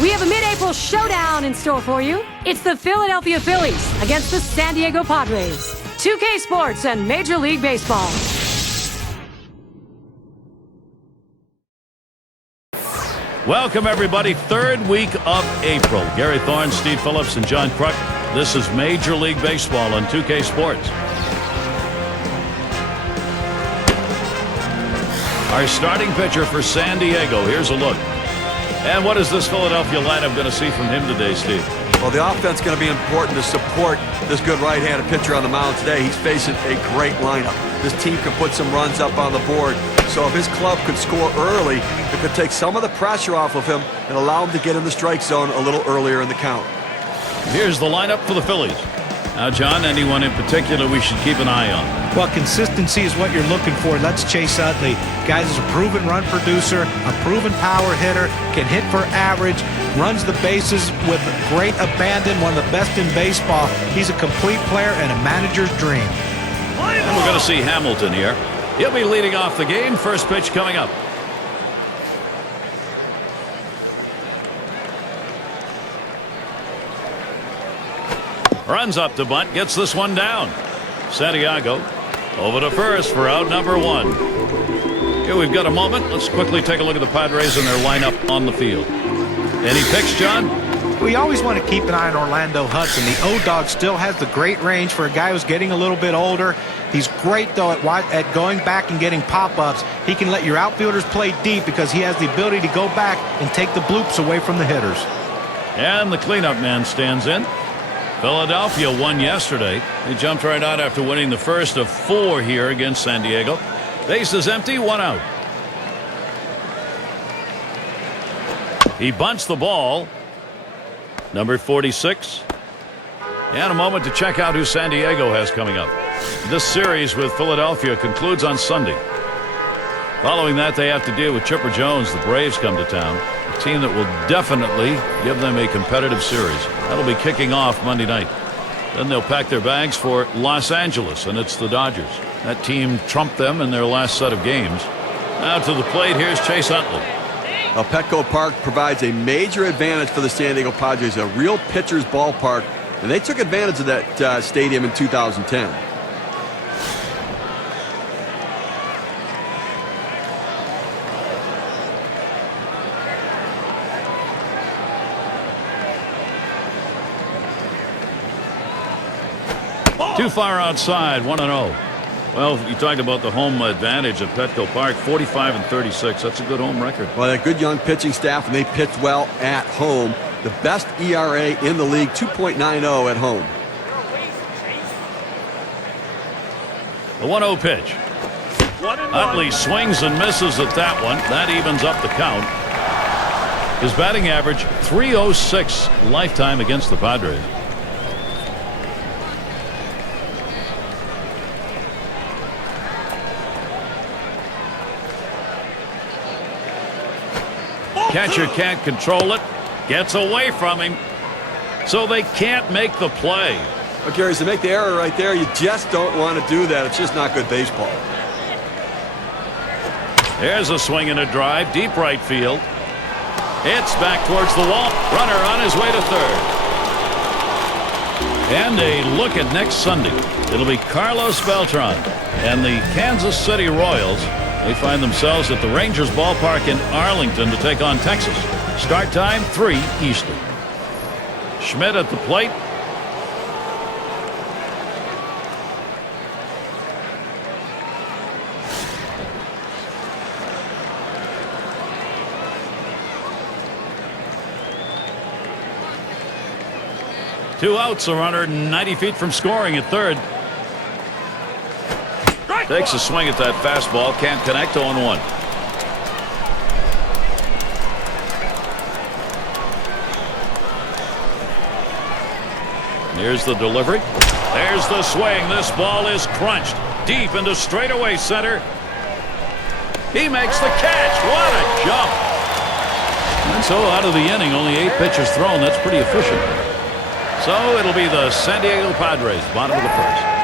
We have a mid-April showdown in store for you. It's the Philadelphia Phillies against the San Diego Padres. 2K Sports and Major League Baseball. Welcome, everybody. Third week of April. Gary Thorne, Steve Phillips, and John Kruk. This is Major League Baseball on 2K Sports. Our starting pitcher for San Diego. Here's a look. And what is this Philadelphia lineup going to see from him today, Steve? Well, the offense is going to be important to support this good right-handed pitcher on the mound today. He's facing a great lineup. This team can put some runs up on the board. So if his club could score early, it could take some of the pressure off of him and allow him to get in the strike zone a little earlier in the count. Here's the lineup for the Phillies. Now, John, anyone in particular we should keep an eye on? Well, consistency is what you're looking for. That's Chase Utley. Guy is a proven run producer, a proven power hitter, can hit for average, runs the bases with great abandon, one of the best in baseball. He's a complete player and a manager's dream. And we're going to see Hamilton here. He'll be leading off the game. First pitch coming up. Runs up to bunt, gets this one down. Santiago over to first for out number one. Here we've got a moment. Let's quickly take a look at the Padres and their lineup on the field. Any picks, John? We always want to keep an eye on Orlando Hudson. The O-Dog still has the great range for a guy who's getting a little bit older. He's great, though, at going back and getting pop-ups. He can let your outfielders play deep because he has the ability to go back and take the bloops away from the hitters. And the cleanup man stands in. Philadelphia won yesterday. They jumped right out after winning the first of 4 here against San Diego. Bases empty, 1 out. He bunts the ball. Number 46. And a moment to check out who San Diego has coming up. This series with Philadelphia concludes on Sunday. Following that, they have to deal with Chipper Jones. The Braves come to town. A team that will definitely give them a competitive series. That'll be kicking off Monday night. Then they'll pack their bags for Los Angeles, and it's the Dodgers. That team trumped them in their last set of games. Now to the plate, here's Chase Utley. Petco Park provides a major advantage for the San Diego Padres, a real pitcher's ballpark, and they took advantage of that stadium in 2010. Too far outside, 1-0. Well, you talked about the home advantage at Petco Park, 45-36. That's a good home record. Well, a good young pitching staff, and they pitch well at home. The best ERA in the league, 2.90 at home. The 1-0 pitch. Utley swings and misses at that one. That evens up the count. His batting average, .306 lifetime against the Padres. Catcher can't control it. Gets away from him. So they can't make the play. Well, Gary, to make the error right there, you just don't want to do that. It's just not good baseball. There's a swing and a drive. Deep right field. It's back towards the wall. Runner on his way to third. And a look at next Sunday. It'll be Carlos Beltran and the Kansas City Royals. They find themselves at the Rangers ballpark in Arlington to take on Texas. Start time 3 Eastern. Schmidt at the plate. Two outs, a runner 90 feet from scoring at third. Takes a swing at that fastball. Can't connect. 0-1. Here's the delivery. There's the swing. This ball is crunched deep into straightaway center. He makes the catch. What a jump. And so out of the inning, only 8 pitches thrown. That's pretty efficient. So it'll be the San Diego Padres, bottom of the first.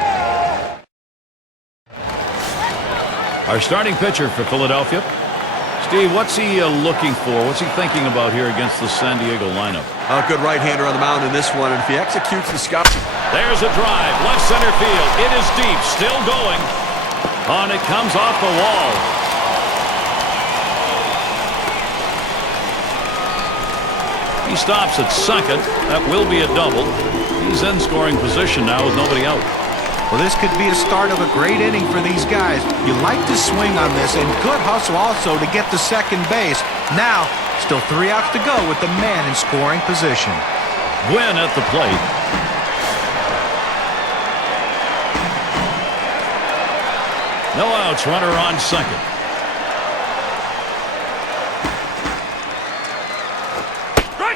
Our starting pitcher for Philadelphia, Steve, what's he looking for? What's he thinking about here against the San Diego lineup? A good right-hander on the mound in this one, and if he executes the scout. There's a drive, left center field. It is deep, still going. And it comes off the wall. He stops at second. That will be a double. He's in scoring position now with nobody out. Well, this could be the start of a great inning for these guys. You like to swing on this, and good hustle also to get to second base. Now, still 3 outs to go with the man in scoring position. Gwynn at the plate. No outs, runner on second.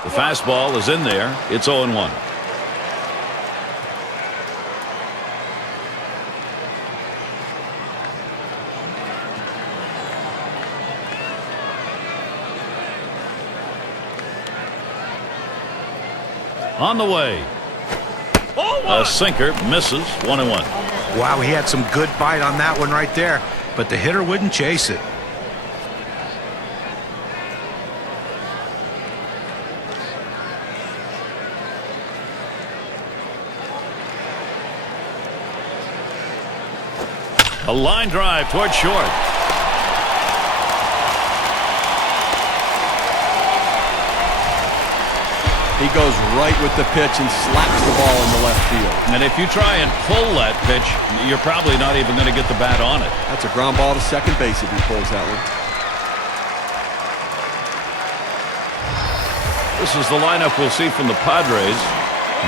The fastball is in there. It's 0-1. On the way. A sinker misses. 1-1. Wow, he had some good bite on that one right there, but the hitter wouldn't chase it. A line drive toward short. He goes right with the pitch and slaps the ball in the left field. And if you try and pull that pitch, you're probably not even going to get the bat on it. That's a ground ball to second base if he pulls that one. This is the lineup we'll see from the Padres.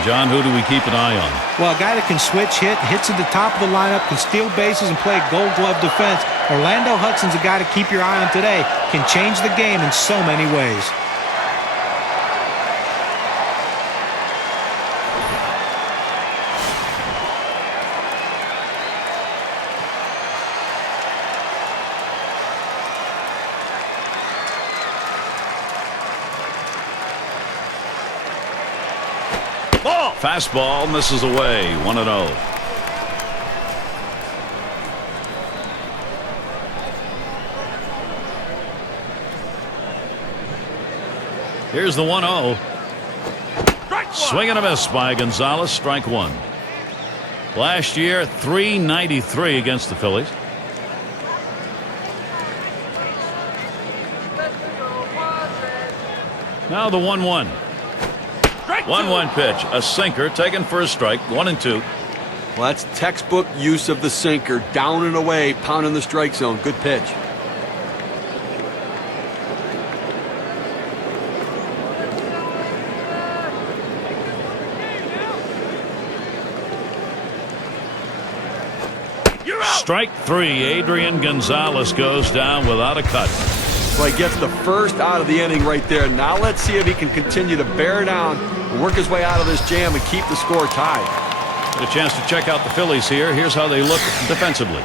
John, who do we keep an eye on? Well, a guy that can switch hit, hits at the top of the lineup, can steal bases and play gold glove defense. Orlando Hudson's a guy to keep your eye on today. Can change the game in so many ways. Fastball misses away. 1-0. Here's the 1-0. Swing and a miss by Gonzalez. Strike one. Last year, .393 against the Phillies. Now the 1-1. 1-1 pitch, a sinker taken for a strike. 1-2. Well, that's textbook use of the sinker, down and away, pounding the strike zone. Good pitch. Strike three. Adrian Gonzalez goes down without a cut. Well, he gets the first out of the inning right there. Now let's see if he can continue to bear down, work his way out of this jam, and keep the score tied. Get a chance to check out the Phillies here. Here's how they look defensively.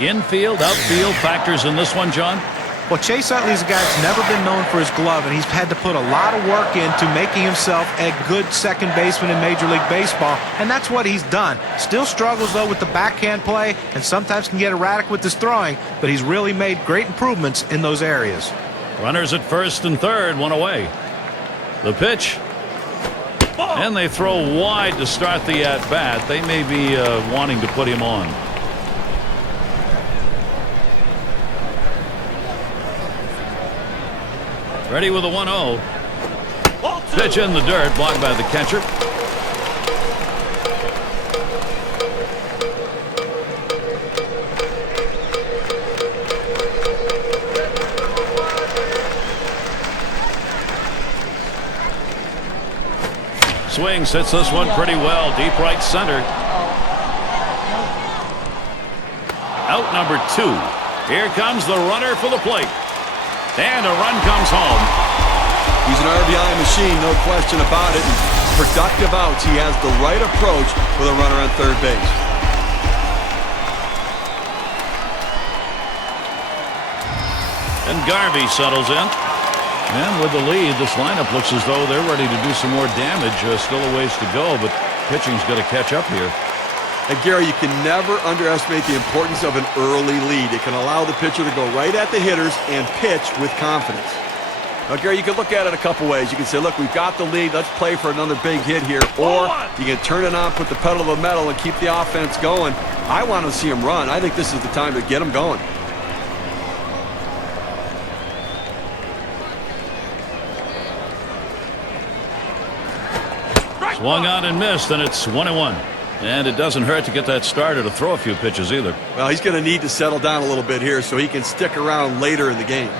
Infield, outfield factors in this one, John? Well, Chase Utley's a guy that's never been known for his glove, and he's had to put a lot of work into making himself a good second baseman in Major League Baseball, and that's what he's done. Still struggles, though, with the backhand play, and sometimes can get erratic with his throwing, but he's really made great improvements in those areas. Runners at first and third, one away. The pitch. And they throw wide to start the at-bat. They may be wanting to put him on. Ready with a 1-0. Pitch in the dirt, blocked by the catcher. Swings, hits this one pretty well, deep right center. Out number 2. Here comes the runner for the plate. And a run comes home. He's an RBI machine, no question about it. And productive outs. He has the right approach with a runner on third base. And Garvey settles in. And with the lead, this lineup looks as though they're ready to do some more damage. Still a ways to go, but pitching's going to catch up here. And Gary, you can never underestimate the importance of an early lead. It can allow the pitcher to go right at the hitters and pitch with confidence. Now, Gary, you can look at it a couple ways. You can say, look, we've got the lead. Let's play for another big hit here. Or you can turn it on, put the pedal to the metal, and keep the offense going. I want to see him run. I think this is the time to get him going. Swung on and missed, and it's 1-1. And it doesn't hurt to get that starter to throw a few pitches either. Well, he's going to need to settle down a little bit here so he can stick around later in the game.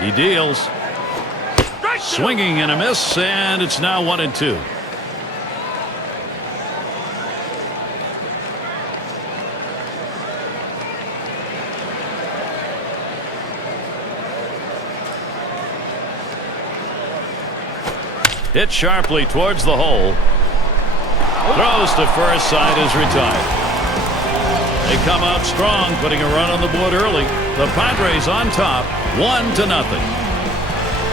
He deals. Swinging and a miss, and it's now 1-2. Hit sharply towards the hole. Throws to first, side is retired. They come out strong, putting a run on the board early. The Padres on top, 1-0.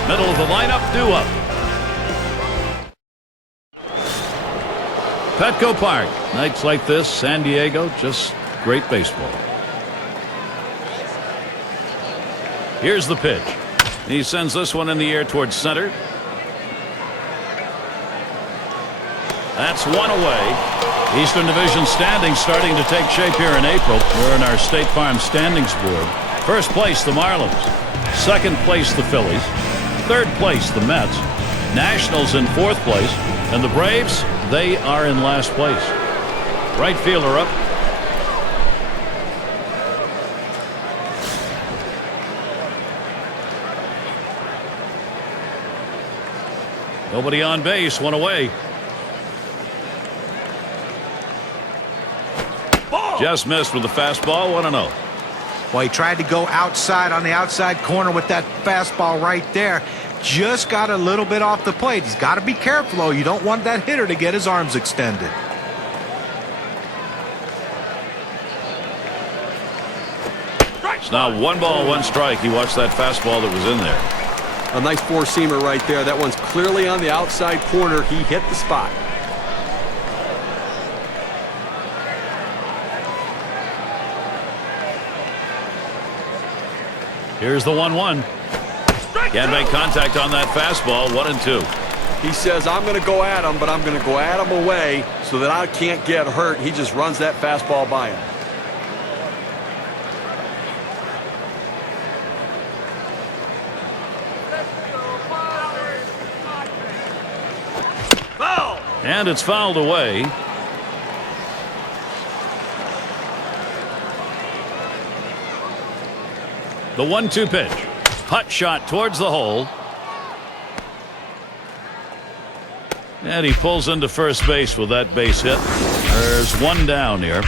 Middle of the lineup, due up. Petco Park. Nights like this, San Diego, just great baseball. Here's the pitch. He sends this one in the air towards center. That's one away. Eastern Division standings starting to take shape here in April. We're in our State Farm standings board. First place, the Marlins. Second place, the Phillies. Third place, the Mets. Nationals in fourth place. And the Braves, they are in last place. Right fielder up. Nobody on base, one away. Just missed with the fastball, 1-0. Well, he tried to go outside on the outside corner with that fastball right there. Just got a little bit off the plate. He's got to be careful, though. You don't want that hitter to get his arms extended. It's now 1-1 strike. He watched that fastball that was in there. A nice four-seamer right there. That one's clearly on the outside corner. He hit the spot. Here's the 1-1. Can't make contact on that fastball. 1-2. He says, I'm going to go at him, but I'm going to go at him away so that I can't get hurt. He just runs that fastball by him. And it's fouled away. The 1-2 pitch. Hot shot towards the hole. And he pulls into first base with that base hit. There's one down here.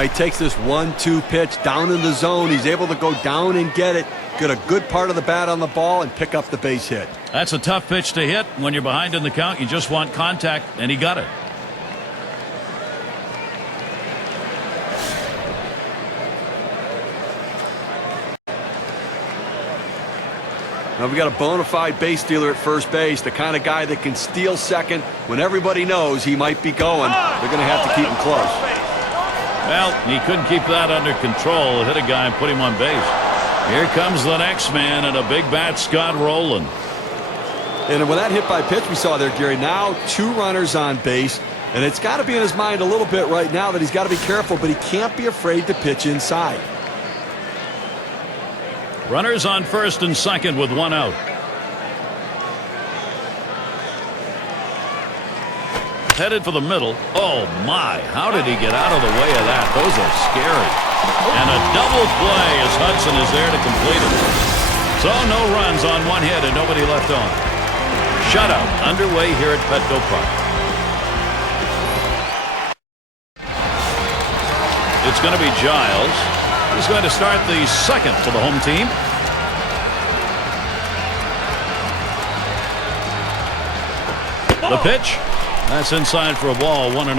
He takes this 1-2 pitch down in the zone. He's able to go down and get it. Get a good part of the bat on the ball and pick up the base hit. That's a tough pitch to hit. When you're behind in the count, you just want contact, and he got it. Now we got a bona fide base stealer at first base, the kind of guy that can steal second when everybody knows he might be going. They're going to have to keep him close. Well, he couldn't keep that under control. Hit a guy and put him on base. Here comes the next man, and a big bat, Scott Rowland. And with that hit by pitch we saw there, Gary, now 2 runners on base, and it's got to be in his mind a little bit right now that he's got to be careful, but he can't be afraid to pitch inside. Runners on first and second with 1 out. Headed for the middle. Oh, my. How did he get out of the way of that? Those are scary. And a double play as Hudson is there to complete it. So no runs on 1 hit and nobody left on. Shutout underway here at Petco Park. It's going to be Giles. He's going to start the second for the home team. The pitch. That's inside for a ball, 1-0.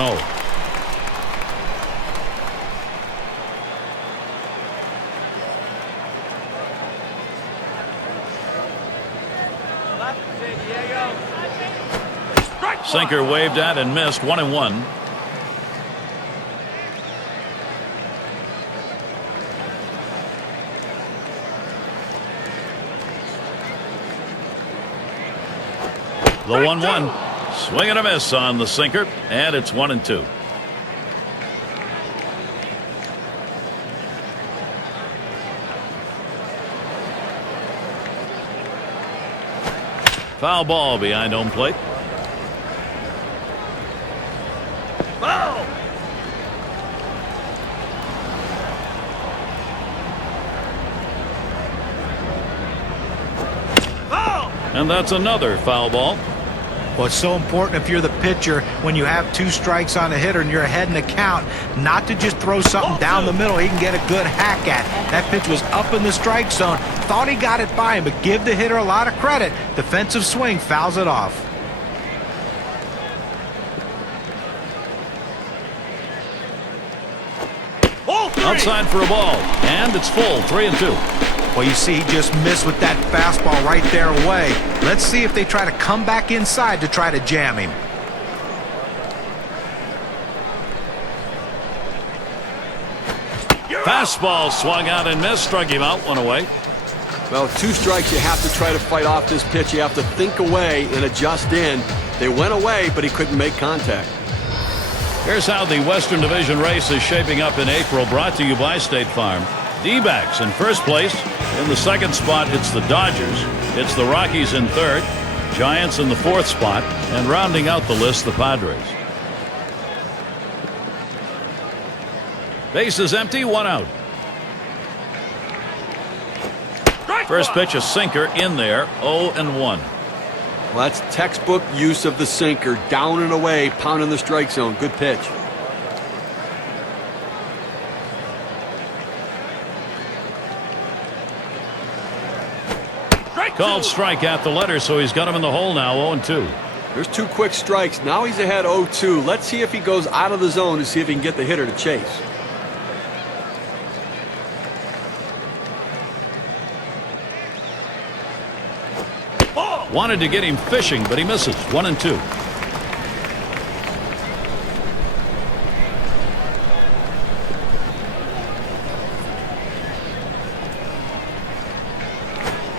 Sinker waved at and missed. 1-1. The 1-1. Swing and a miss on the sinker, and it's 1-2. Foul ball behind home plate. Foul! Foul! And that's another foul ball. Well, it's so important if you're the pitcher when you have 2 strikes on a hitter and you're ahead in the count, not to just throw something down the middle he can get a good hack at. That pitch was up in the strike zone. Thought he got it by him, but give the hitter a lot of credit. Defensive swing fouls it off. Outside for a ball, and it's full. 3-2. Well, you see, he just missed with that fastball right there away. Let's see if they try to come back inside to try to jam him. Fastball swung out and missed. Struck him out. 1 away. Well, 2 strikes, you have to try to fight off this pitch. You have to think away and adjust in. They went away, but he couldn't make contact. Here's how the Western Division race is shaping up in April, brought to you by State Farm. D-backs in first place. In the second spot, it's the Dodgers. It's the Rockies in third. Giants in the 4th spot. And rounding out the list, the Padres. Base is empty, 1 out. First pitch, a sinker in there, 0-1. Well, that's textbook use of the sinker. Down and away, pounding the strike zone. Good pitch. Called strike at the letter, so he's got him in the hole now, 0-2. There's 2 quick strikes. Now he's ahead 0-2. Let's see if he goes out of the zone to see if he can get the hitter to chase. Wanted to get him fishing, but he misses. 1-2.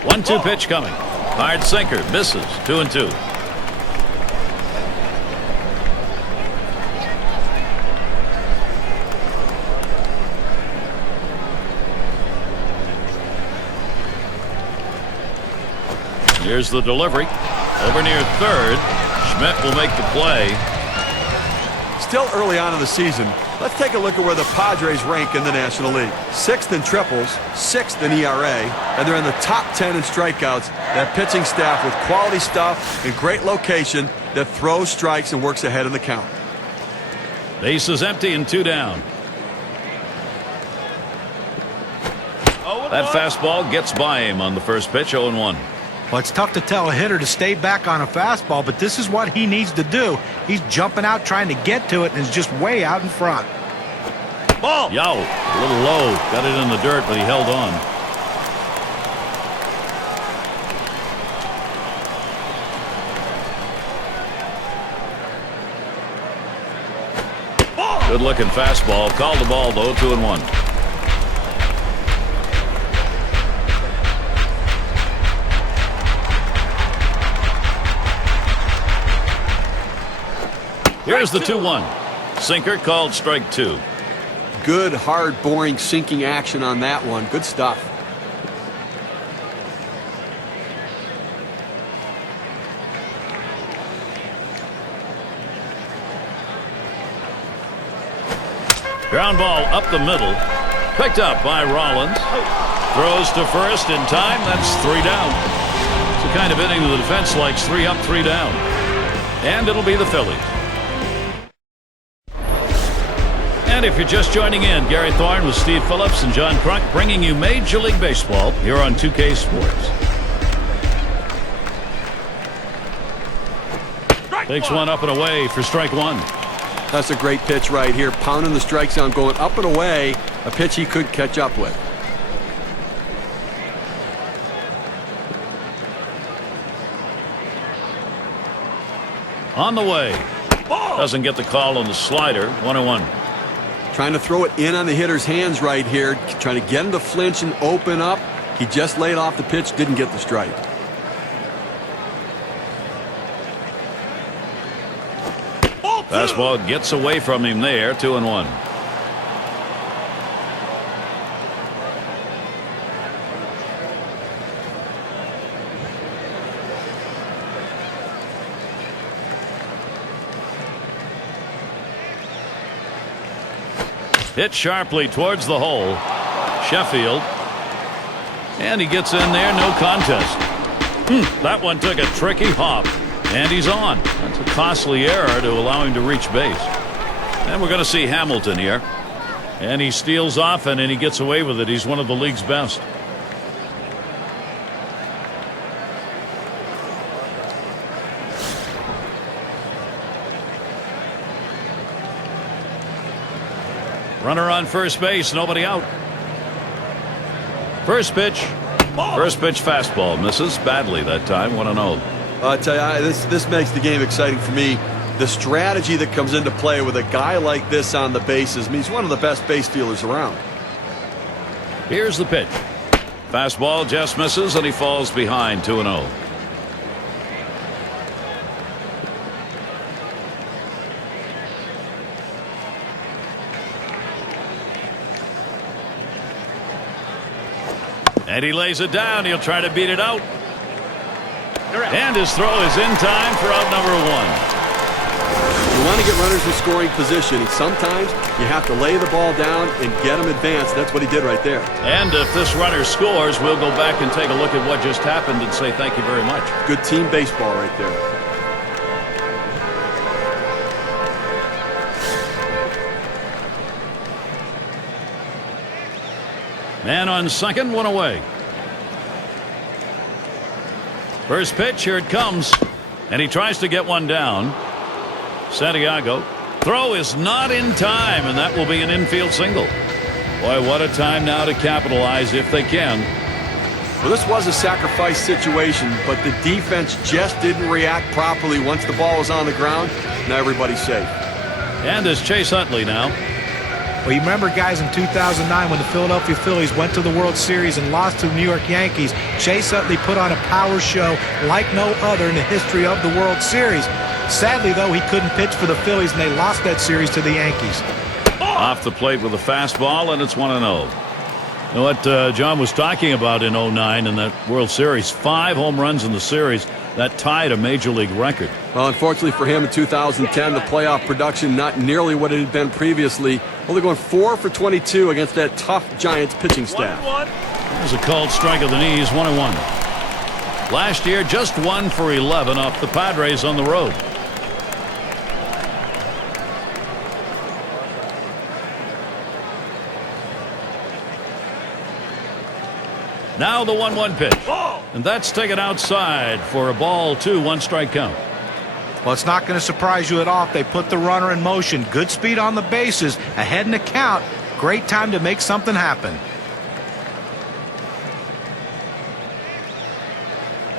One-two pitch coming. Hard sinker, misses. 2-2. Here's the delivery. Over near third. Schmidt will make the play. Still early on in the season. Let's take a look at where the Padres rank in the National League. 6th in triples, 6th in ERA, and they're in the top 10 in strikeouts. That pitching staff with quality stuff and great location that throws strikes and works ahead in the count. Base is empty and 2 down. That fastball gets by him on the first pitch, 0-1. Well, it's tough to tell a hitter to stay back on a fastball, but this is what he needs to do. He's jumping out trying to get to it and is just way out in front. Ball! Yow, a little low. Got it in the dirt, but he held on. Good looking fastball. Called the ball though. 2-1. Here's the 2-1. Sinker called strike 2. Good, hard, boring, sinking action on that one. Good stuff. Ground ball up the middle. Picked up by Rollins. Throws to first in time. That's 3 down. It's the kind of inning the defense likes. 3 up, 3 down. And it'll be the Phillies. And if you're just joining in, Gary Thorne with Steve Phillips and John Crunk bringing you Major League Baseball here on 2K Sports. Takes one up and away for strike 1. That's a great pitch right here. Pounding the strike zone, going up and away. A pitch he could catch up with. On the way. Doesn't get the call on the slider. 1-1. Trying to throw it in on the hitter's hands right here. Trying to get him to flinch and open up. He just laid off the pitch. Didn't get the strike. Fastball gets away from him there. 2-1. Hit sharply towards the hole. Sheffield. And he gets in there. No contest. That one took a tricky hop. And he's on. That's a costly error to allow him to reach base. And we're going to see Hamilton here. And he steals off and he gets away with it. He's one of the league's best. Runner on first base, nobody out. First pitch. First pitch fastball misses badly that time. 1-0. I tell you, this makes the game exciting for me. The strategy that comes into play with a guy like this on the bases means he's one of the best base stealers around. Here's the pitch. Fastball just misses and he falls behind. 2-0. And he lays it down. He'll try to beat it out. And his throw is in time for out number 1. You want to get runners in scoring position, and sometimes you have to lay the ball down and get them advanced. That's what he did right there. And if this runner scores, we'll go back and take a look at what just happened and say thank you very much. Good team baseball right there. Man on second, one away. First pitch, here it comes. And he tries to get one down. Santiago. Throw is not in time, and that will be an infield single. Boy, what a time now to capitalize if they can. Well, this was a sacrifice situation, but the defense just didn't react properly once the ball was on the ground. Now everybody's safe. And it's Chase Utley now. Well, you remember, guys, in 2009 when the Philadelphia Phillies went to the World Series and lost to the New York Yankees, Chase Utley put on a power show like no other in the history of the World Series. Sadly, though, he couldn't pitch for the Phillies, and they lost that series to the Yankees. Off the plate with a fastball, and it's 1-0. You know what John was talking about in 09 in that World Series? 5 home runs in the series. That tied a major league record. Well, unfortunately for him in 2010, the playoff production not nearly what it had been previously. Only going 4 for 22 against that tough Giants pitching staff. There's a called strike of the knees, 1-1. Last year, just 1 for 11 off the Padres on the road. Now the 1-1 pitch. And that's taken outside for a ball 2, 1 strike count. Well, it's not going to surprise you at all if they put the runner in motion. Good speed on the bases, ahead in the count. Great time to make something happen.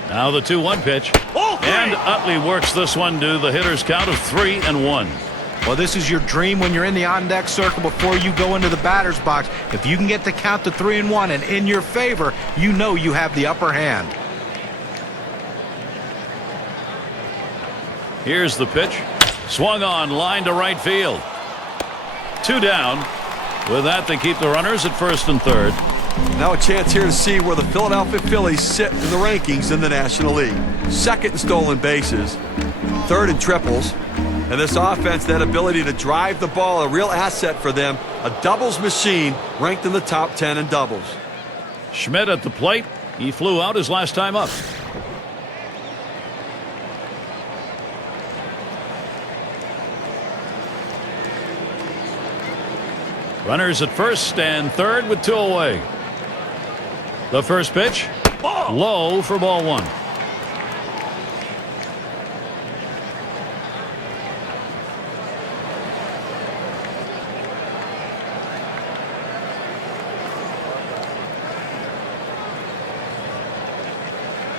Now the 2-1 pitch. And Utley works this one to the hitter's count of 3-1. Well, this is your dream when you're in the on-deck circle before you go into the batter's box. If you can get the count to 3-1 and in your favor, you know you have the upper hand. Here's the pitch. Swung on, line to right field. 2 down. With that, they keep the runners at first and third. Now a chance here to see where the Philadelphia Phillies sit in the rankings in the National League. Second in stolen bases, third in triples. And this offense, that ability to drive the ball, a real asset for them. A doubles machine, ranked in the top 10 in doubles. Schmidt at the plate. He flew out his last time up. Runners at first and third with 2 away. The first pitch. Low for ball 1.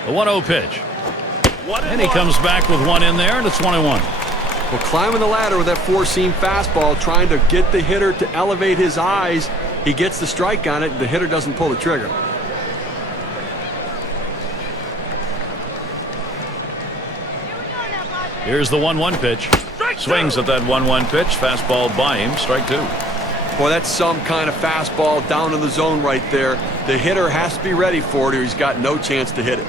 The 1-0 pitch. And he comes back with one in there, and it's 1-1. Well, climbing the ladder with that four-seam fastball, trying to get the hitter to elevate his eyes. He gets the strike on it, the hitter doesn't pull the trigger. Here's the 1-1 pitch. Swings at that 1-1 pitch. Fastball by him. Strike two. Boy, that's some kind of fastball down in the zone right there. The hitter has to be ready for it or he's got no chance to hit it.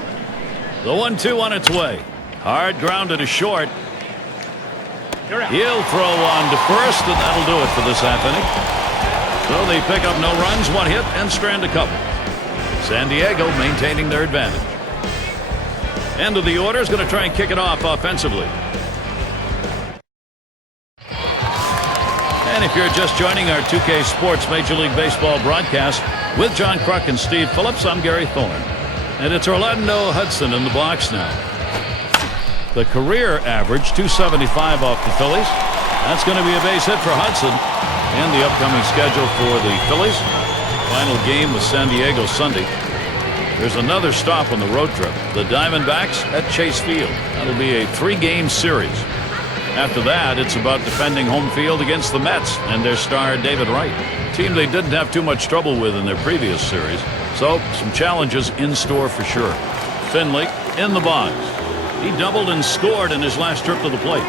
The 1-2 on its way. Hard grounded to short. He'll throw on to first, and that'll do it for this half inning. So they pick up no runs, one hit, and strand a couple. San Diego maintaining their advantage. End of the order is going to try and kick it off offensively. And if you're just joining our 2K Sports Major League Baseball broadcast with John Kruk and Steve Phillips, I'm Gary Thorne. And it's Orlando Hudson in the box now. The career average, 275 off the Phillies. That's going to be a base hit for Hudson. And the upcoming schedule for the Phillies. Final game with San Diego Sunday. There's another stop on the road trip. The Diamondbacks at Chase Field. That'll be a 3-game series. After that, it's about defending home field against the Mets and their star David Wright. A team they didn't have too much trouble with in their previous series. So, some challenges in store for sure. Finley in the box. He doubled and scored in his last trip to the plate.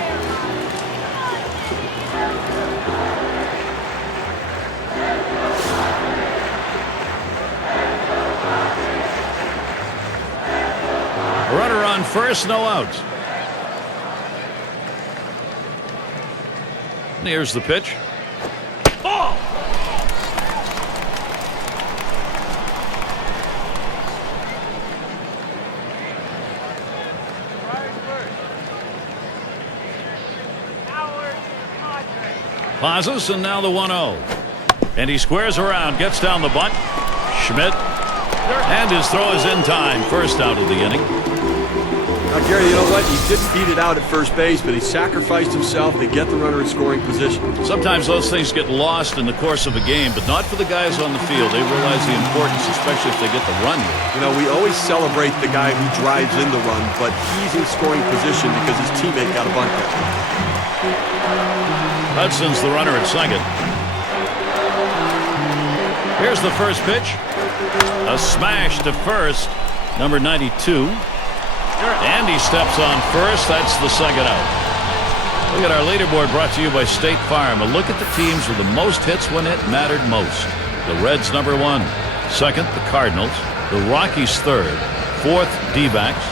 Runner on first, no outs. And here's the pitch. Ball! Pauses, and now the 1-0. And he squares around, gets down the bunt. Schmidt. And his throw is in time. First out of the inning. Now, Gary, you know what? He didn't beat it out at first base, but he sacrificed himself to get the runner in scoring position. Sometimes those things get lost in the course of a game, but not for the guys on the field. They realize the importance, especially if they get the run here. You know, we always celebrate the guy who drives in the run, but he's in scoring position because his teammate got a bunt there. Hudson's the runner at second. Here's the first pitch. A smash to first, number 92. And he steps on first. That's the second out. Look at our leaderboard brought to you by State Farm. A look at the teams with the most hits when it mattered most. The Reds, number 1. Second, the Cardinals. The Rockies, third. Fourth, D-backs.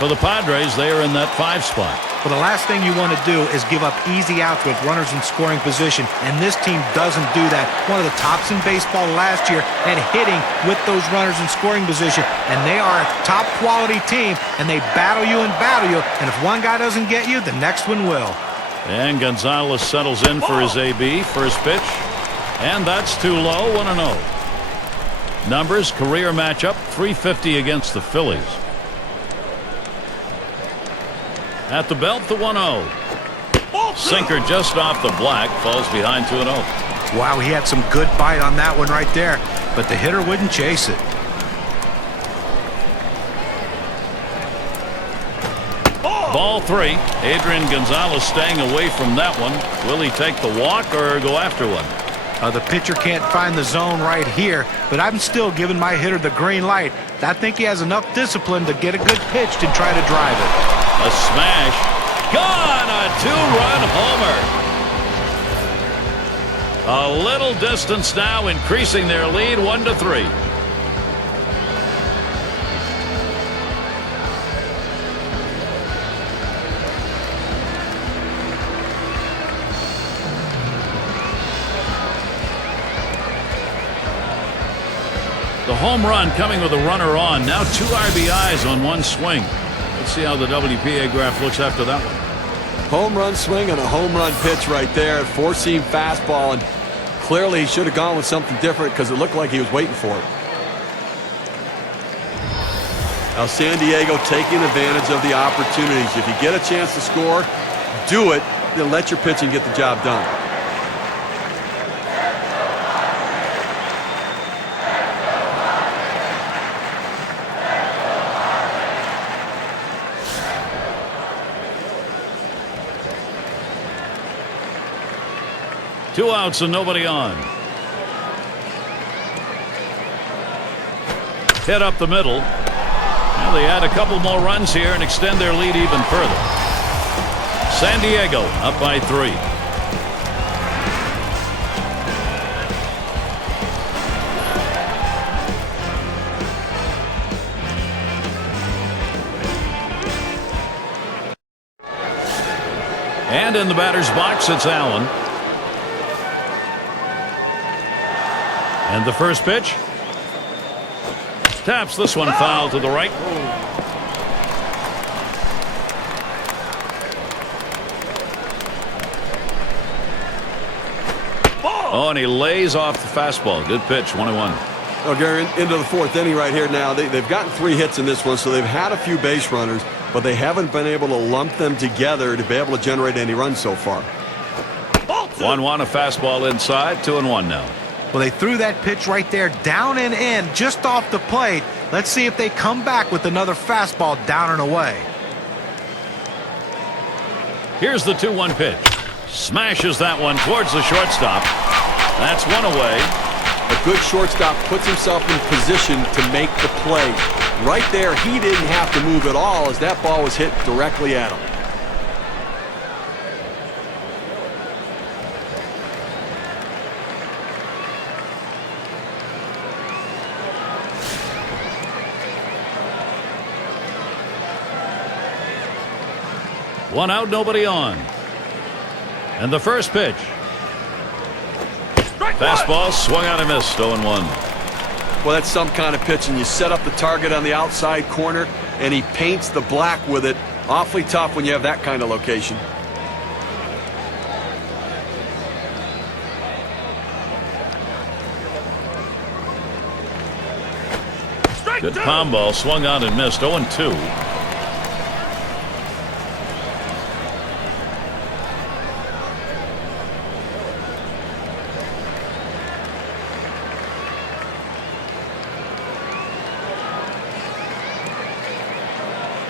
For the Padres, they are in that 5 spot. Well, the last thing you want to do is give up easy outs with runners in scoring position, and this team doesn't do that. One of the tops in baseball last year at hitting with those runners in scoring position, and they are a top quality team, and they battle you, and if one guy doesn't get you, the next one will. And Gonzalez settles in for his AB. First pitch, and that's too low. 1-0. Numbers, career matchup, 350 against the Phillies. At the belt, the 1-0. Sinker just off the black, falls behind 2-0. Wow, he had some good bite on that one right there, but the hitter wouldn't chase it. Ball 3. Adrian Gonzalez staying away from that one. Will he take the walk or go after one? The pitcher can't find the zone right here, but I'm still giving my hitter the green light. I think he has enough discipline to get a good pitch and try to drive it. A smash. Gone! A 2-run homer. A little distance now, increasing their lead 1-3. The home run coming with a runner on. Now 2 RBIs on 1 swing. Let's see how the WPA graph looks after that one. Home run swing and a home run pitch right there. 4-seam fastball, and clearly he should have gone with something different because it looked like he was waiting for it. Now San Diego taking advantage of the opportunities. If you get a chance to score, do it, then let your pitching get the job done. 2 outs and nobody on. Hit up the middle. Well, they add a couple more runs here and extend their lead even further. San Diego up by 3. And in the batter's box, it's Allen. And the first pitch. Taps this one foul to the right. Oh, and he lays off the fastball. Good pitch, 1-1. Well, Gary, into the 4th inning right here now. They've gotten 3 hits in this one, so they've had a few base runners, but they haven't been able to lump them together to be able to generate any runs so far. 1-1, a fastball inside, 2-1 now. Well, they threw that pitch right there, down and in, just off the plate. Let's see if they come back with another fastball down and away. Here's the 2-1 pitch. Smashes that one towards the shortstop. That's one away. A good shortstop puts himself in position to make the play. Right there, he didn't have to move at all as that ball was hit directly at him. One out, nobody on. And the first pitch. Fastball swung out and missed. 0-1. Well, that's some kind of pitch, and you set up the target on the outside corner, and he paints the black with it. Awfully tough when you have that kind of location. Good palm ball swung out and missed. 0-2.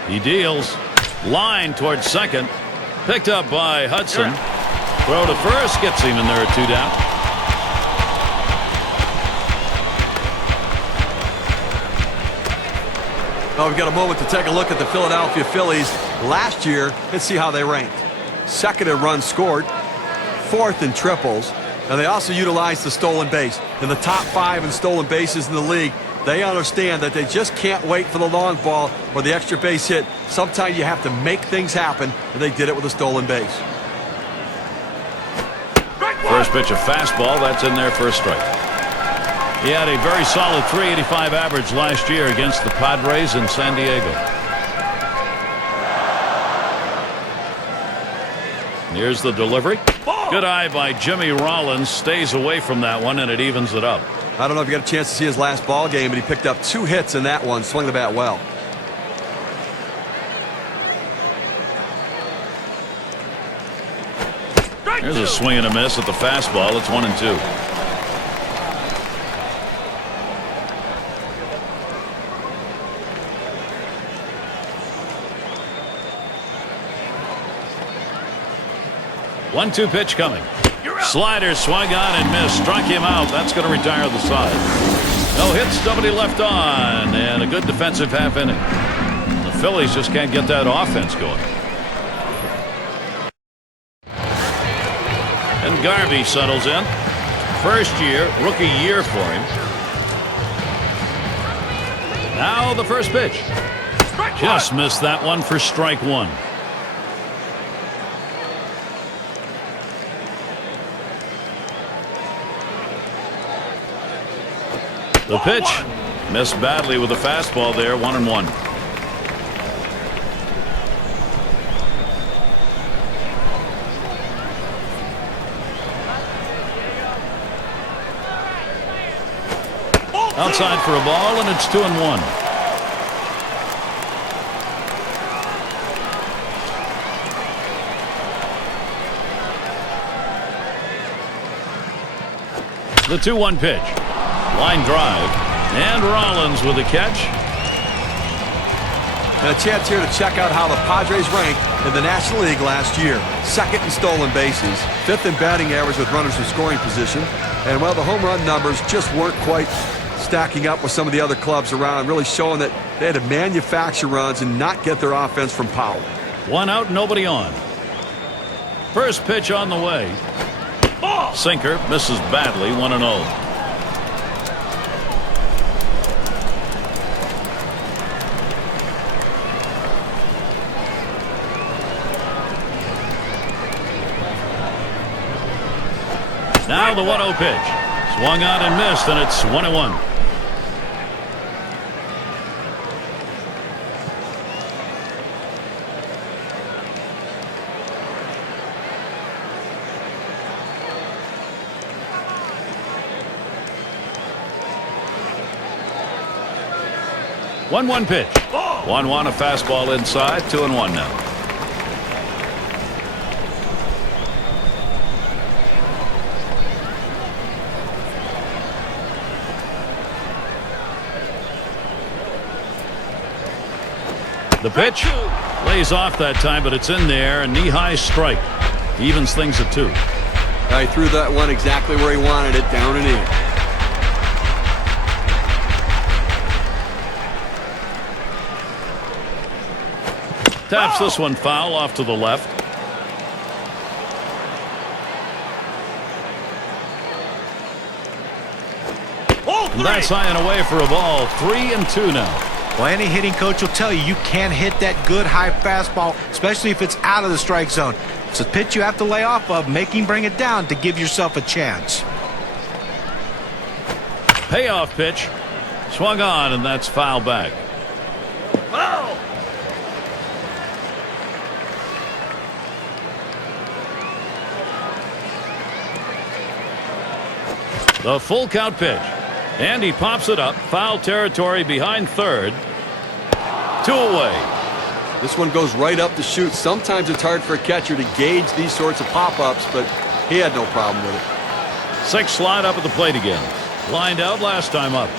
He deals. Line towards second. Picked up by Hudson. Throw to first gets him, and there are 2 down. Well, we've got a moment to take a look at the Philadelphia Phillies last year and see how they ranked. 2nd in runs scored, 4th in triples, and they also utilized the stolen base. In the top 5 in stolen bases in the league, they understand that they just can't wait for the long ball or the extra base hit. Sometimes you have to make things happen, and they did it with a stolen base. First pitch, a fastball. That's in there for a strike. He had a very solid .385 average last year against the Padres in San Diego. Here's the delivery. Good eye by Jimmy Rollins. Stays away from that one, and it evens it up. I don't know if you got a chance to see his last ball game, but he picked up 2 hits in that one. Swung the bat well. There's a swing and a miss at the fastball. It's 1-2. One-two pitch coming. Slider swung on and missed. Struck him out. That's going to retire the side. No hits, nobody left on, and a good defensive half inning. The Phillies just can't get that offense going. And Garvey settles in. First year, rookie year for him. Now the first pitch. Just missed that one for strike 1. The pitch missed badly with a fastball there. 1-1. Outside for a ball, and it's 2-1. The 2-1 pitch. Line drive. And Rollins with a catch. And a chance here to check out how the Padres rank in the National League last year. Second in stolen bases, fifth in batting average with runners in scoring position. And while the home run numbers just weren't quite stacking up with some of the other clubs around, really showing that they had to manufacture runs and not get their offense from power. One out, nobody on. First pitch on the way. Sinker misses badly, 1-0. Now the 1-0 pitch. Swung on and missed, and it's 1-1. One pitch. 1-1, a fastball inside. 2-1 now. The pitch lays off that time, but it's in there. A knee-high strike. Evens things at 2. He threw that one exactly where he wanted it, down and in. Taps this one foul off to the left. And that's high and away for a ball. 3-2 now. Well, any hitting coach will tell you can't hit that good high fastball, especially if it's out of the strike zone. It's a pitch you have to lay off of, make him bring it down to give yourself a chance. Payoff pitch. Swung on, and that's foul back. Foul! The full count pitch. And he pops it up. Foul territory behind third. 2 away. This one goes right up the chute. Sometimes it's hard for a catcher to gauge these sorts of pop-ups, but he had no problem with it. 6 slide up at the plate again. Lined out last time up.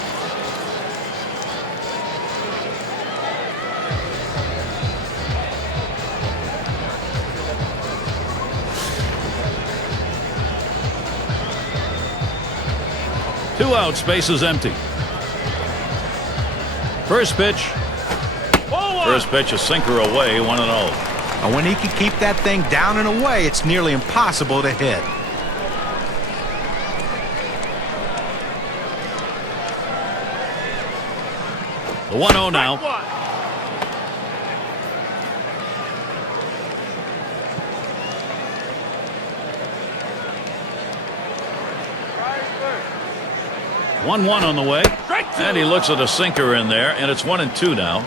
Two out, space is empty. First pitch. First pitch, a sinker away, 1-0. And when he can keep that thing down and away, it's nearly impossible to hit. The 1-0 now. One on the way, and he looks at a sinker in there, and it's 1-2 now.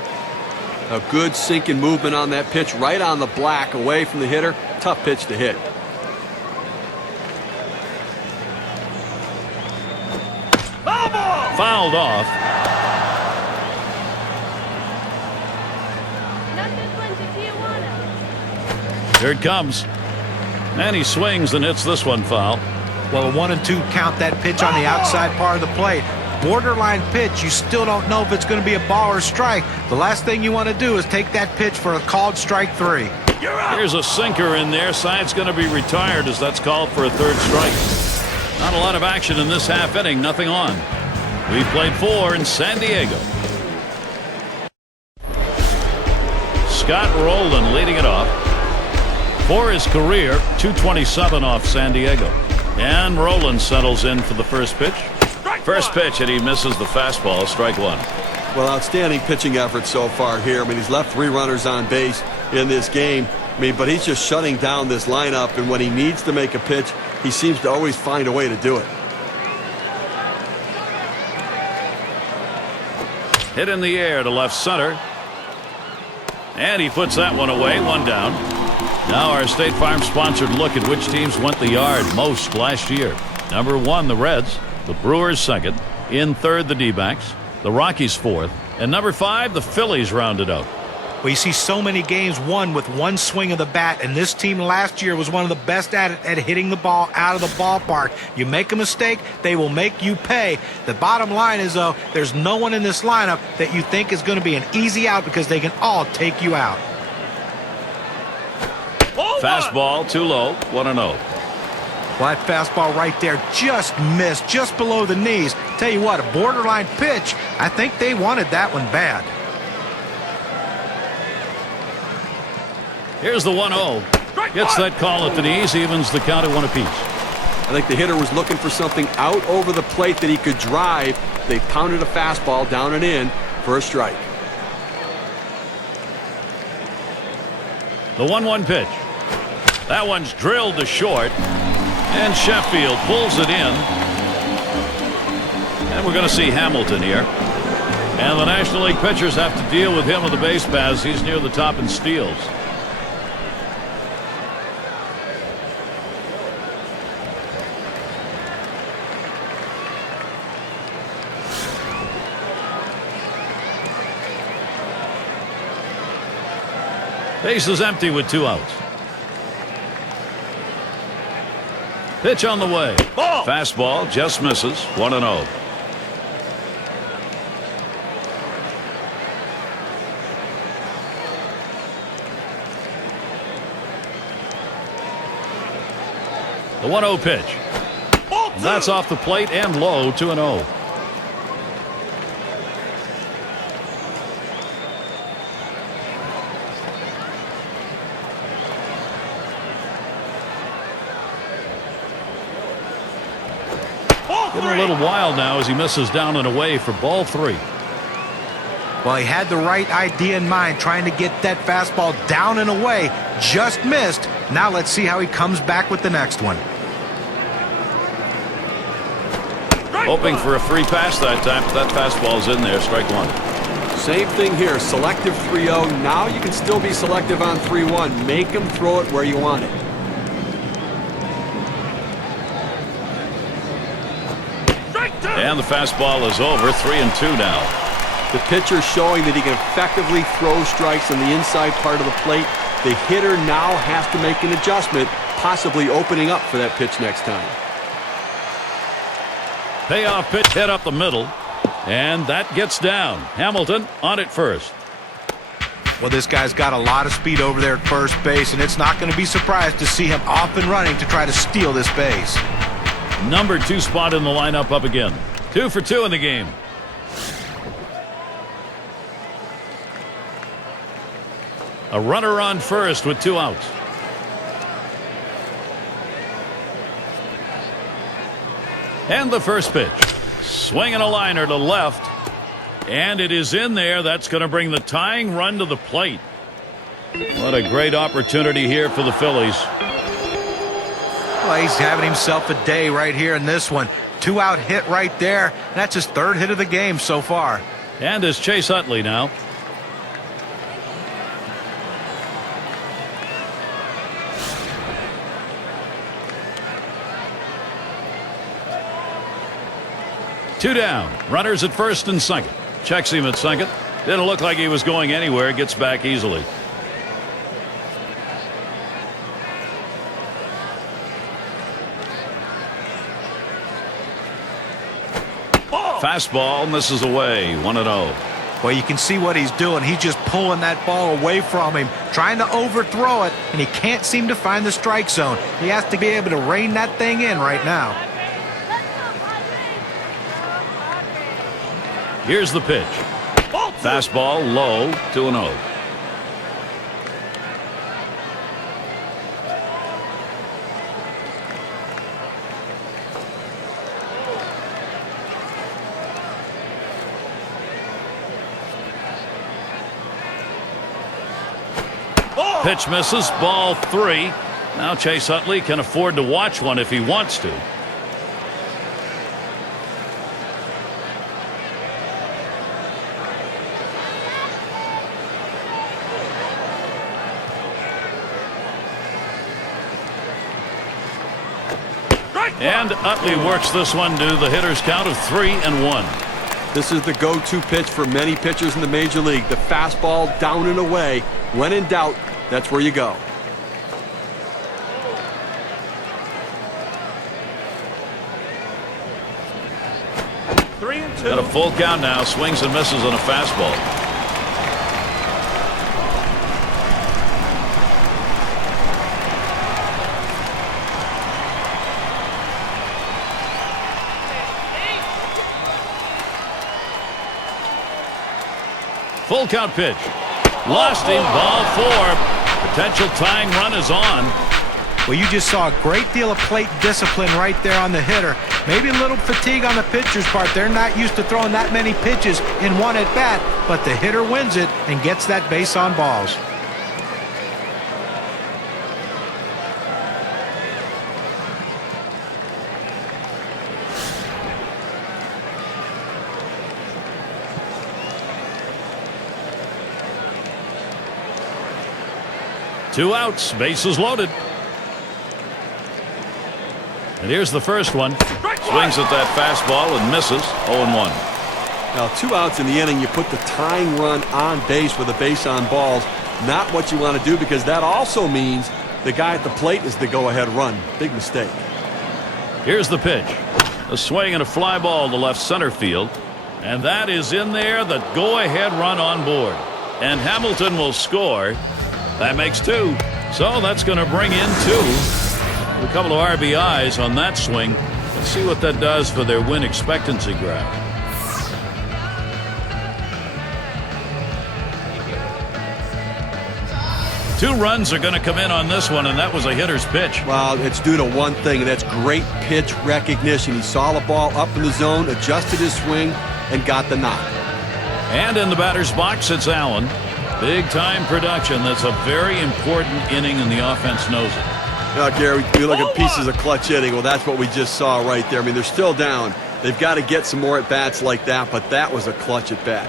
A good sinking movement on that pitch, right on the black, away from the hitter. Tough pitch to hit. Fouled off. Here it comes, and he swings and hits this one foul. Well, a 1-2 count, that pitch on the outside part of the plate. Borderline pitch. You still don't know if it's going to be a ball or strike. The last thing you want to do is take that pitch for a called strike 3. Here's a sinker in there. Side's going to be retired as that's called for a third strike. Not a lot of action in this half inning. Nothing on. We've played 4 in San Diego. Scott Rowland leading it off. For his career, 227 off San Diego. And Rowland settles in for the first pitch. First pitch, and he misses the fastball. Strike 1. Well, outstanding pitching effort so far here. I mean, he's left 3 runners on base in this game. I mean, but he's just shutting down this lineup, and when he needs to make a pitch, he seems to always find a way to do it. Hit in the air to left center. And he puts that one away. 1 down. Now our State Farm sponsored look at which teams went the yard most last year. Number 1, the Reds. The Brewers 2nd. In 3rd, the D-backs. The Rockies 4th. And number 5, the Phillies rounded out. Well, you see so many games won with one swing of the bat, and this team last year was one of the best at it, at hitting the ball out of the ballpark. You make a mistake, they will make you pay. The bottom line is, though, there's no one in this lineup that you think is going to be an easy out because they can all take you out. Fastball too low, 1-0. Well, that fastball right there just missed, just below the knees. Tell you what, a borderline pitch. I think they wanted that one bad. Here's the 1-0. Gets that call at the knees, evens the count at 1 apiece. I think the hitter was looking for something out over the plate that he could drive. They pounded a fastball down and in for a strike. The 1-1 pitch. That one's drilled to short. And Sheffield pulls it in. And we're going to see Hamilton here. And the National League pitchers have to deal with him with the base paths. He's near the top in steals. Base is empty with 2 outs. Pitch on the way. Ball. Fastball just misses. 1-0. The 1-0 pitch. That's off the plate and low. 2-0. Getting a little wild now as he misses down and away for ball 3. Well, he had the right idea in mind, trying to get that fastball down and away. Just missed. Now let's see how he comes back with the next one. Hoping for a free pass that time. That fastball's in there. Strike 1. Same thing here. Selective 3-0. Now you can still be selective on 3-1. Make him throw it where you want it. And the fastball is over. 3-2 now. The pitcher showing that he can effectively throw strikes on the inside part of the plate. The hitter now has to make an adjustment, possibly opening up for that pitch next time. Payoff pitch hit up the middle. And that gets down. Hamilton on it first. Well, this guy's got a lot of speed over there at first base, and it's not going to be surprised to see him off and running to try to steal this base. Number 2 spot in the lineup up again. 2 for 2 in the game. A runner on first with 2 outs. And the first pitch. Swinging a liner to left. And it is in there. That's going to bring the tying run to the plate. What a great opportunity here for the Phillies. Well, he's having himself a day right here in this one. 2-out hit right there. That's his 3rd hit of the game so far. And it's Chase Utley now. Two down. Runners at first and second. Checks him at second. Didn't look like he was going anywhere. Gets back easily. Fastball misses away. 1-0. Well, you can see what he's doing. He's just pulling that ball away from him, trying to overthrow it, and he can't seem to find the strike zone. He has to be able to rein that thing in right now. Here's the pitch. Fastball low. 2-0. Pitch misses. Ball 3. Now Chase Utley can afford to watch one if he wants to. And Utley works this one to the hitter's count of 3-1. This is the go-to pitch for many pitchers in the major league. The fastball down and away. When in doubt, that's where you go. Got a full count now. Swings and misses on a fastball. Full count pitch. Lost him. Ball 4. Potential tying run is on. Well, you just saw a great deal of plate discipline right there on the hitter. Maybe a little fatigue on the pitcher's part. They're not used to throwing that many pitches in one at bat, but the hitter wins it and gets that base on balls. Two outs, bases loaded. And here's the first one. Swings at that fastball and misses. 0-1. Now, 2 outs in the inning, you put the tying run on base with a base on balls. Not what you want to do, because that also means the guy at the plate is the go-ahead run. Big mistake. Here's the pitch. A swing and a fly ball to left center field. And that is in there, the go-ahead run on board. And Hamilton will score. That makes 2. So that's going to bring in 2. A couple of RBIs on that swing. Let's see what that does for their win expectancy graph. Two runs are going to come in on this one, and that was a hitter's pitch. Well, it's due to one thing, and that's great pitch recognition. He saw the ball up in the zone, adjusted his swing, and got the knock. And in the batter's box, it's Allen. Big-time production. That's a very important inning, and the offense knows it. Now, Gary, you look at pieces of clutch hitting. Well, that's what we just saw right there. I mean, they're still down. They've got to get some more at-bats like that, but that was a clutch at-bat.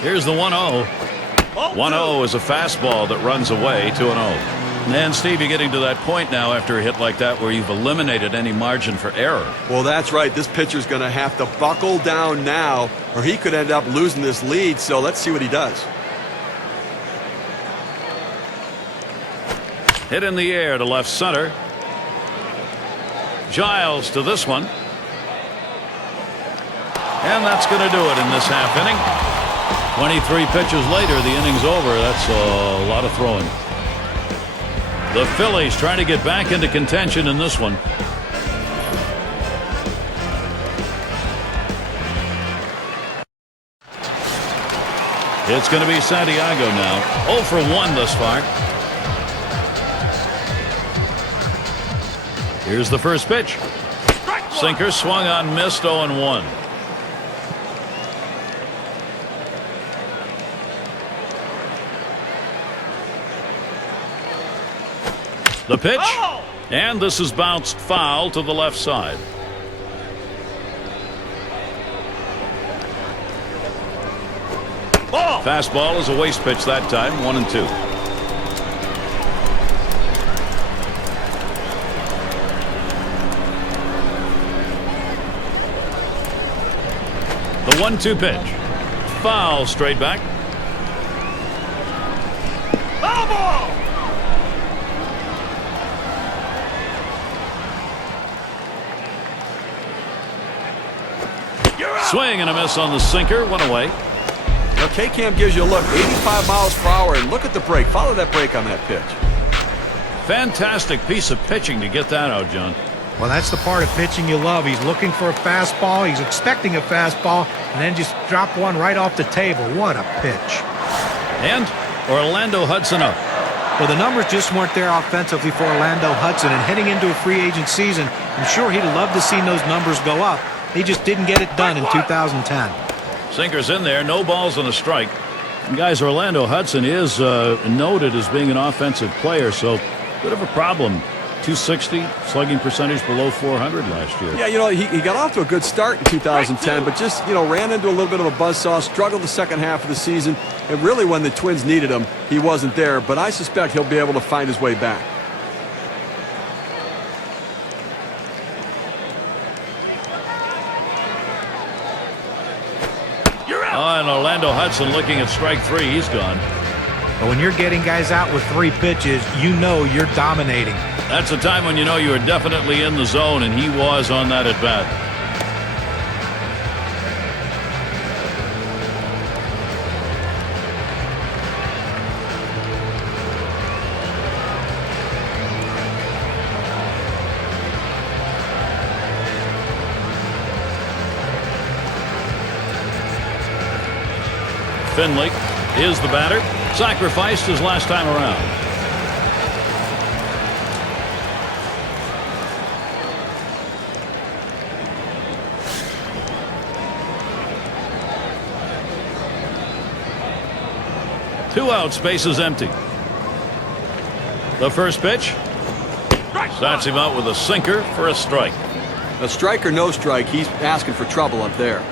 Here's the 1-0. 1-0 is a fastball that runs away. 2-0. And Steve, you're getting to that point now after a hit like that where you've eliminated any margin for error. Well, that's right. This pitcher's going to have to buckle down now, or he could end up losing this lead. So let's see what he does. Hit in the air to left center. Giles to this one. And that's going to do it in this half inning. 23 pitches later, the inning's over. That's a lot of throwing. The Phillies trying to get back into contention in this one. It's going to be Santiago now. 0 for 1 thus far. Here's the first pitch. Sinker swung on, missed. 0-1. The pitch, and this is bounced foul to the left side. Fastball is a waste pitch that time. 1-2. The 1-2 pitch. Foul straight back. Foul ball. Swing and a miss on the sinker. Went away. Now, K-Cam gives you a look. 85 miles per hour, and look at the break. Follow that break on that pitch. Fantastic piece of pitching to get that out, John. Well, that's the part of pitching you love. He's looking for a fastball. He's expecting a fastball, and then just drop one right off the table. What a pitch. And Orlando Hudson up. Well, the numbers just weren't there offensively for Orlando Hudson, and heading into a free agent season, I'm sure he'd love to see those numbers go up. He just didn't get it done in 2010. Sinker's in there, no balls and a strike. And guys, Orlando Hudson is noted as being an offensive player, so bit of a problem. 260 slugging percentage below 400 last year. Yeah, you know, he got off to a good start in 2010, but just, you know, ran into a little bit of a buzzsaw, struggled the second half of the season, and really when the Twins needed him, he wasn't there, but I suspect he'll be able to find his way back. And Orlando Hudson looking at strike 3. He's gone. But when you're getting guys out with 3 pitches, you know you're dominating. That's a time when you know you are definitely in the zone, and he was on that at bat. Finley is the batter. Sacrificed his last time around. Two outs, bases empty. The first pitch starts him out with a sinker for a strike. A strike or no strike, he's asking for trouble up there.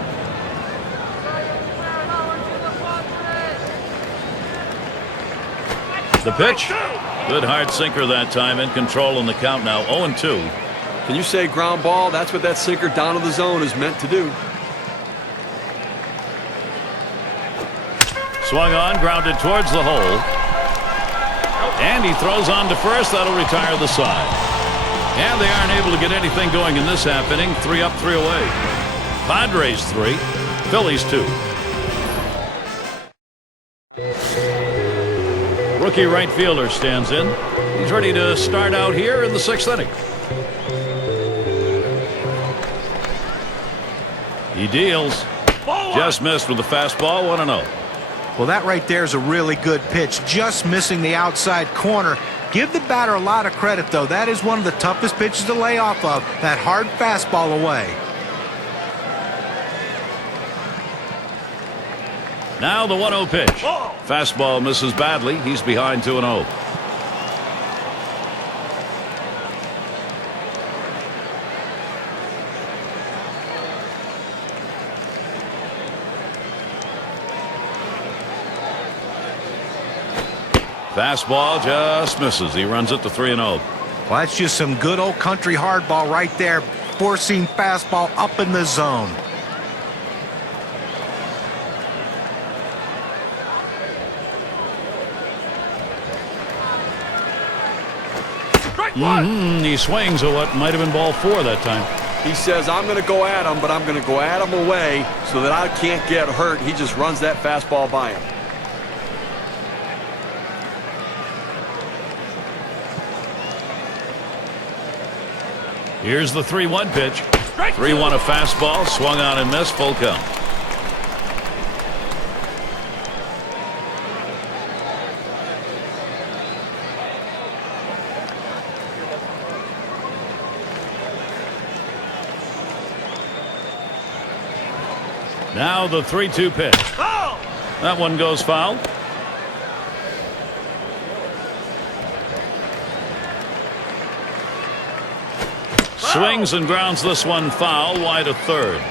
The pitch, good hard sinker that time, in control in the count now. 0-2. Can you say ground ball? That's what that sinker down to the zone is meant to do. Swung on, grounded towards the hole. And he throws on to first. That'll retire the side. And they aren't able to get anything going in this half inning. 3 up, 3 away. Padres 3, Phillies 2. Rookie right fielder stands in. He's ready to start out here in the 6th inning. He deals. Just missed with the fastball. 1-0. Well, that right there is a really good pitch. Just missing the outside corner. Give the batter a lot of credit, though. That is one of the toughest pitches to lay off of. That hard fastball away. Now the 1-0 pitch. Fastball misses badly. He's behind 2-0. Fastball just misses. He runs it to 3-0. Well, that's just some good old country hardball right there. Forcing fastball up in the zone. He swings at what might have been ball 4 that time. He says, I'm going to go at him, but I'm going to go at him away so that I can't get hurt. He just runs that fastball by him. Here's the 3-1 pitch. 3-1 a fastball. Swung on and missed. Full count. Now the 3-2 pitch. That one goes foul. Swings and grounds this one foul, wide of third.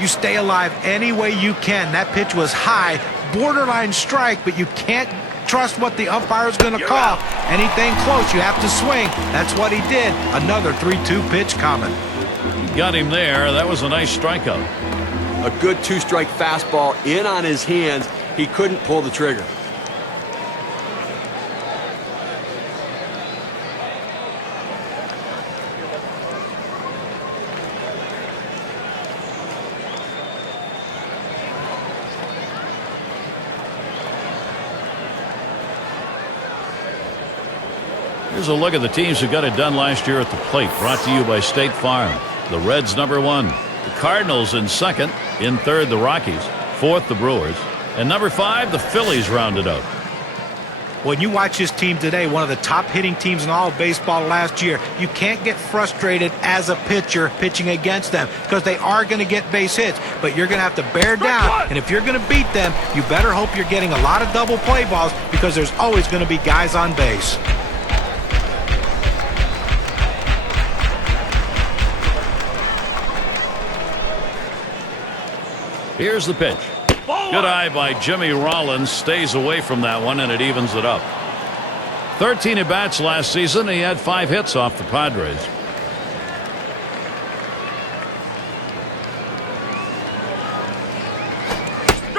You stay alive any way you can. That pitch was high, borderline strike, but you can't trust what the umpire is going to call. Anything close, you have to swing. That's what he did. Another 3-2 pitch coming. Got him there. That was a nice strikeout. A good 2-strike fastball in on his hands. He couldn't pull the trigger. Here's a look at the teams who got it done last year at the plate. Brought to you by State Farm. The Reds #1. The Cardinals in 2nd. In 3rd, the Rockies. 4th, the Brewers. And #5, the Phillies rounded out. When you watch this team today, one of the top hitting teams in all of baseball last year, you can't get frustrated as a pitcher pitching against them because they are going to get base hits, but you're going to have to bear down. And if you're going to beat them, you better hope you're getting a lot of double play balls because there's always going to be guys on base. Here's the pitch. Good eye by Jimmy Rollins. Stays away from that one, and it evens it up. 13 at-bats last season. He had 5 hits off the Padres.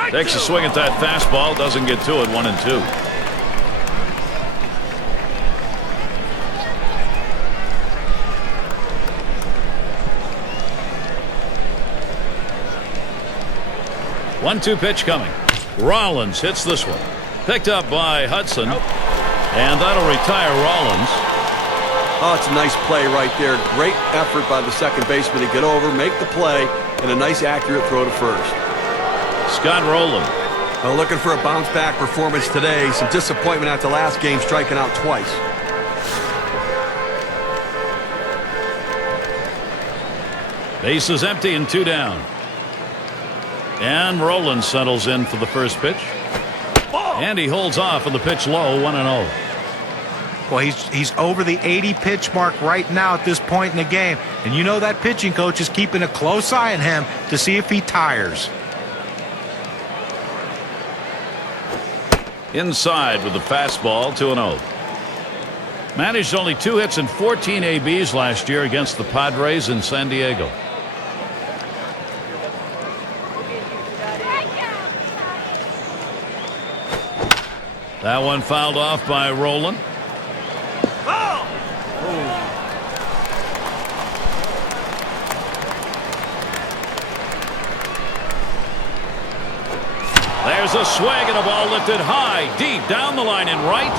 Takes a swing at that fastball. Doesn't get to it. 1-2. One-two pitch coming. Rollins hits this one. Picked up by Hudson. And that'll retire Rollins. Oh, it's a nice play right there. Great effort by the second baseman to get over, make the play, and a nice accurate throw to first. Scott Rowland Well, looking for a bounce-back performance today. Some disappointment after last game, striking out twice. Base is empty and 2 down. And Roland settles in for the first pitch. And he holds off on the pitch low, 1-0. Well, he's over the 80 pitch mark right now at this point in the game. And you know that pitching coach is keeping a close eye on him to see if he tires. Inside with the fastball, 2-0. Managed only 2 hits and 14 ABs last year against the Padres in San Diego. That one fouled off by Roland. There's a swing and a ball lifted high, deep down the line and right.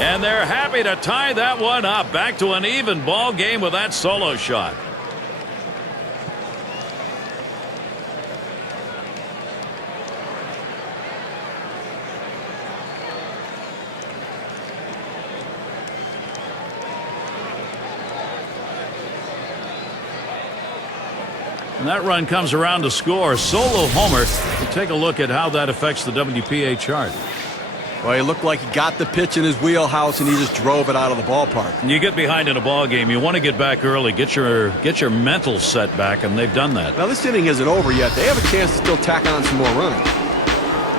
And they're happy to tie that one up. Back to an even ball game with that solo shot. And that run comes around to score. Solo homer. We'll take a look at how that affects the WPA chart. Well, he looked like he got the pitch in his wheelhouse and he just drove it out of the ballpark. You get behind in a ball game, you want to get back early, get your mental set back, and they've done that. Now this inning isn't over yet. They have a chance to still tack on some more runs.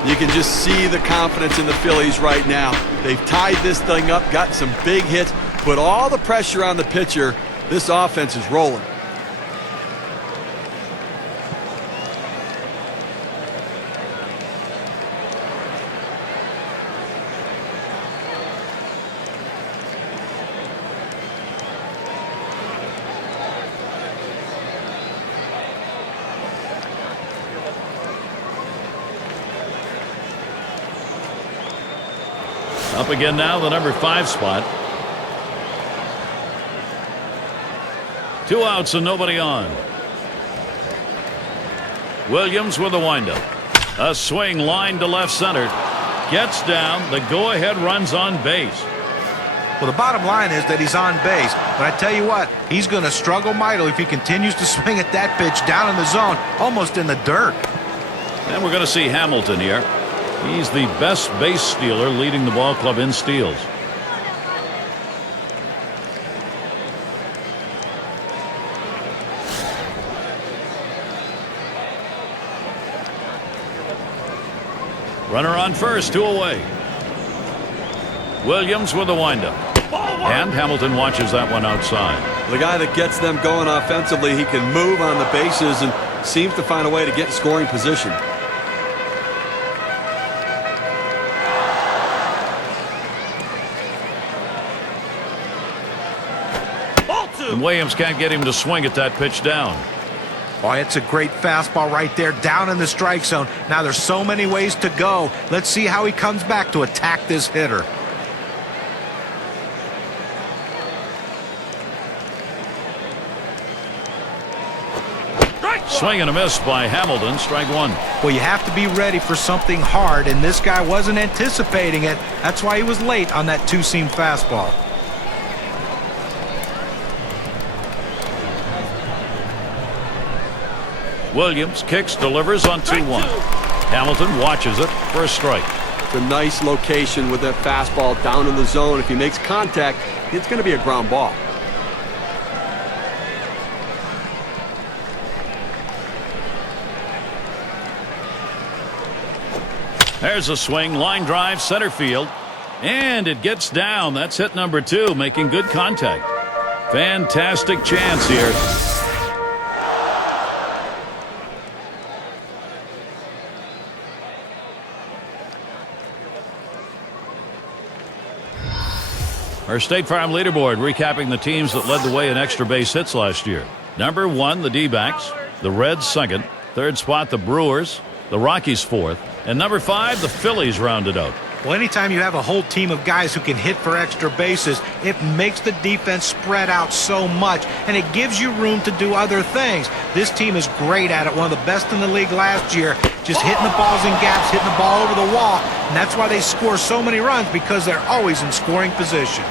You can just see the confidence in the Phillies right now. They've tied this thing up, got some big hits, put all the pressure on the pitcher. This offense is rolling. Up again now, the number 5 spot. 2 outs and nobody on. Williams with a windup. A swing line to left center. Gets down. The go-ahead runs on base. Well, the bottom line is that he's on base. But I tell you what, he's going to struggle mightily if he continues to swing at that pitch down in the zone, almost in the dirt. And we're going to see Hamilton here. He's the best base stealer, leading the ball club in steals. Runner on first, 2 away. Williams with a windup. And Hamilton watches that one outside. The guy that gets them going offensively, he can move on the bases and seems to find a way to get in scoring position. And Williams can't get him to swing at that pitch down. Oh, it's a great fastball right there, down in the strike zone. Now there's so many ways to go. Let's see how he comes back to attack this hitter. Swing and a miss by Hamilton, strike 1. Well, you have to be ready for something hard, and this guy wasn't anticipating it. That's why he was late on that 2-seam fastball. Williams kicks, delivers on 2-1. Hamilton watches it for a strike. It's a nice location with that fastball down in the zone. If he makes contact, it's going to be a ground ball. There's a swing, line drive, center field. And it gets down. That's hit number 2, making good contact. Fantastic chance here. Our State Farm leaderboard recapping the teams that led the way in extra base hits last year. Number 1, the D-backs. The Reds, 2nd. 3rd spot, the Brewers. The Rockies, 4th. And number 5, the Phillies rounded out. Well, anytime you have a whole team of guys who can hit for extra bases, it makes the defense spread out so much, and it gives you room to do other things. This team is great at it, one of the best in the league last year, just hitting the balls in gaps, hitting the ball over the wall, and that's why they score so many runs, because they're always in scoring position.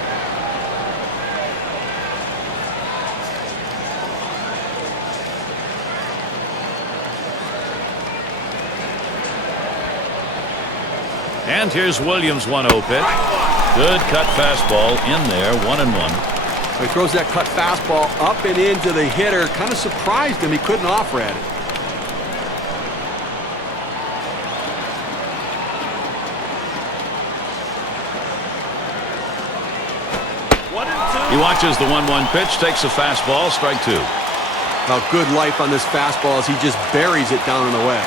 And here's Williams' 1-0 pitch. Good cut fastball in there, 1-1. He throws that cut fastball up and into the hitter. Kind of surprised him. He couldn't offer at it. He watches the 1-1 pitch, takes a fastball, strike two. Now, good life on this fastball as he just buries it down and away.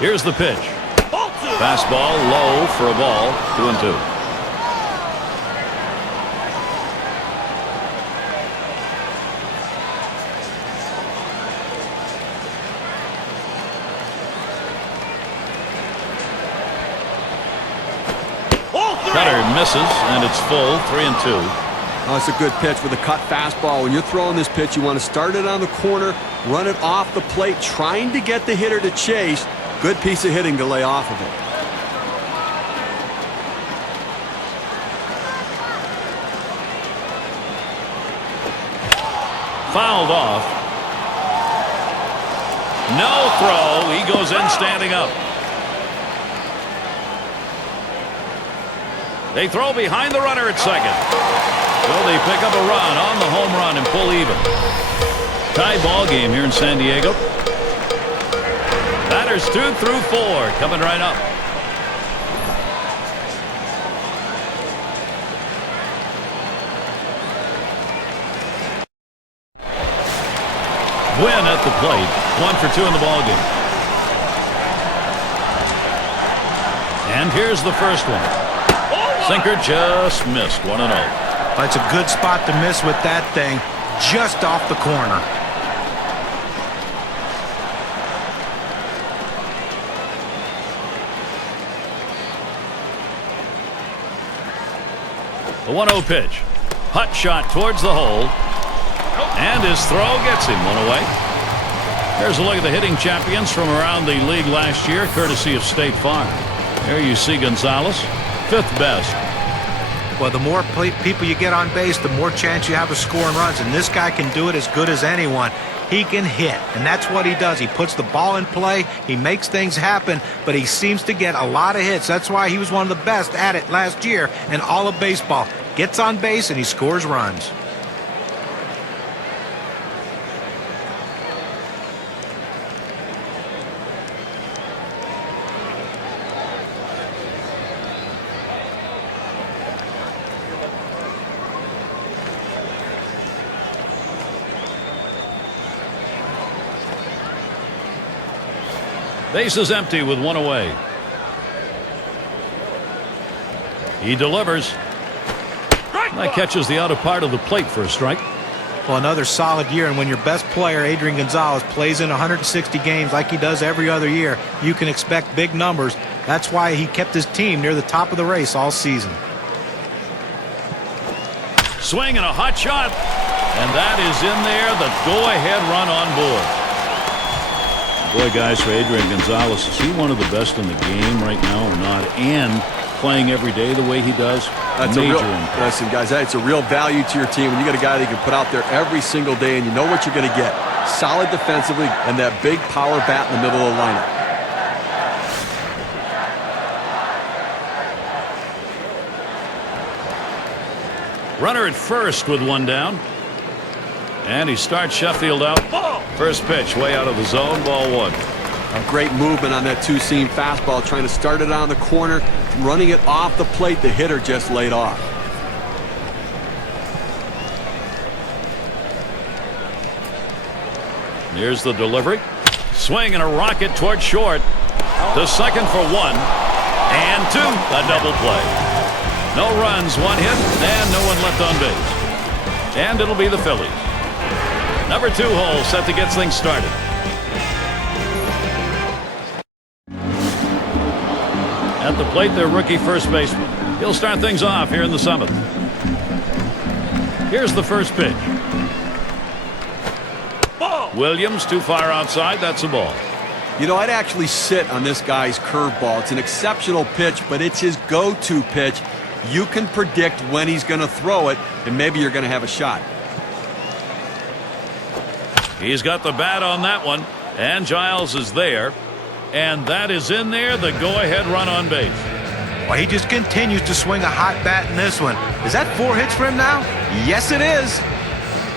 Here's the pitch. Fastball low for a ball, 2-2. Cutter misses, and it's full, 3-2. Oh, it's a good pitch with a cut fastball. When you're throwing this pitch, you want to start it on the corner, run it off the plate, trying to get the hitter to chase. Good piece of hitting to lay off of it. Fouled off. No throw. He goes in standing up. They throw behind the runner at second. Well, they pick up a run on the home run and pull even. Tie ball game here in San Diego. Batters 2 through 4 coming right up. Win at the plate. 1 for 2 in the ball game. And here's the first one. Sinker just missed. 1-0. That's a good spot to miss with that thing, just off the corner. The 1-0 pitch. Hut shot towards the hole. And his throw gets him 1 away. Here's a look at the hitting champions from around the league last year, courtesy of State Farm. There you see Gonzalez, 5th best. Well, the more people you get on base, the more chance you have of scoring runs. And this guy can do it as good as anyone. He can hit, and that's what he does. He puts the ball in play. He makes things happen, but he seems to get a lot of hits. That's why he was one of the best at it last year in all of baseball. Gets on base, and he scores runs. Base is empty with 1 away. He delivers. That catches the outer part of the plate for a strike. Well, another solid year, and when your best player, Adrian Gonzalez, plays in 160 games like he does every other year, you can expect big numbers. That's why he kept his team near the top of the race all season. Swing and a hot shot. And that is in there, the go-ahead run on board. Boy, guys, for Adrian Gonzalez, is he one of the best in the game right now or not? And playing every day the way he does, that's major impact. Listen, guys, that's a real value to your team. When you got a guy that you can put out there every single day and you know what you're going to get. Solid defensively and that big power bat in the middle of the lineup. Runner at first with 1 down. And he starts Sheffield out. First pitch way out of the zone, ball 1. A great movement on that two-seam fastball, trying to start it on the corner, running it off the plate. The hitter just laid off. Here's the delivery. Swing and a rocket toward short. To second for 1. And 2. A double play. No runs, 1 hit, and no one left on base. And it'll be the Phillies. Number 2 hole set to get things started. At the plate, their rookie first baseman. He'll start things off here in the 7th. Here's the first pitch. Ball. Williams too far outside. That's a ball. You know, I'd actually sit on this guy's curveball. It's an exceptional pitch, but it's his go-to pitch. You can predict when he's going to throw it, and maybe you're going to have a shot. He's got the bat on that one, and Giles is there. And that is in there, the go-ahead run on base. Well, he just continues to swing a hot bat in this one. Is that 4 hits for him now? Yes, it is.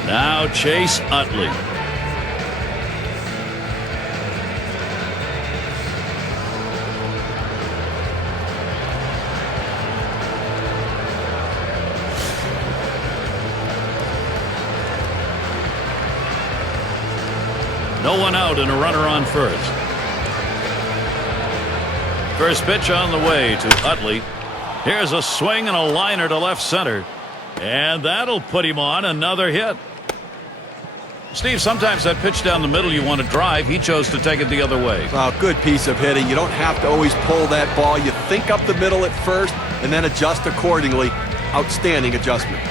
Now Chase Utley. No one out and a runner on first. First pitch on the way to Utley. Here's a swing and a liner to left center. And that'll put him on another hit. Steve, sometimes that pitch down the middle you want to drive. He chose to take it the other way. Well, good piece of hitting. You don't have to always pull that ball. You think up the middle at first and then adjust accordingly. Outstanding adjustment.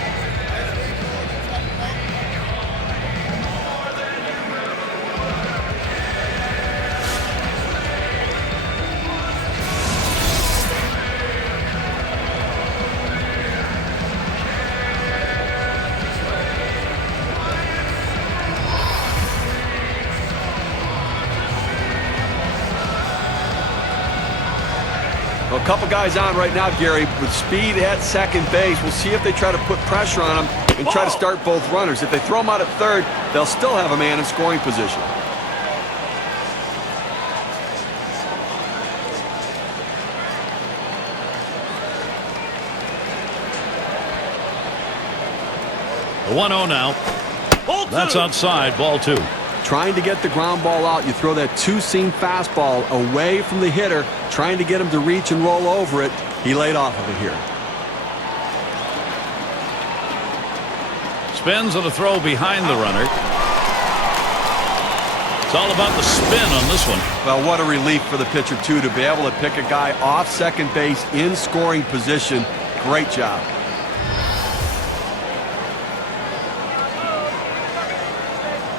Well, a couple guys on right now, Gary, with speed at second base. We'll see if they try to put pressure on him and try to start both runners. If they throw him out at third, they'll still have a man in scoring position. The 1-0 now. That's outside, ball 2. Trying to get the ground ball out, you throw that two-seam fastball away from the hitter, trying to get him to reach and roll over it. He laid off of it here. Spins on a throw behind the runner. It's all about the spin on this one. Well, what a relief for the pitcher, too, to be able to pick a guy off second base in scoring position. Great job.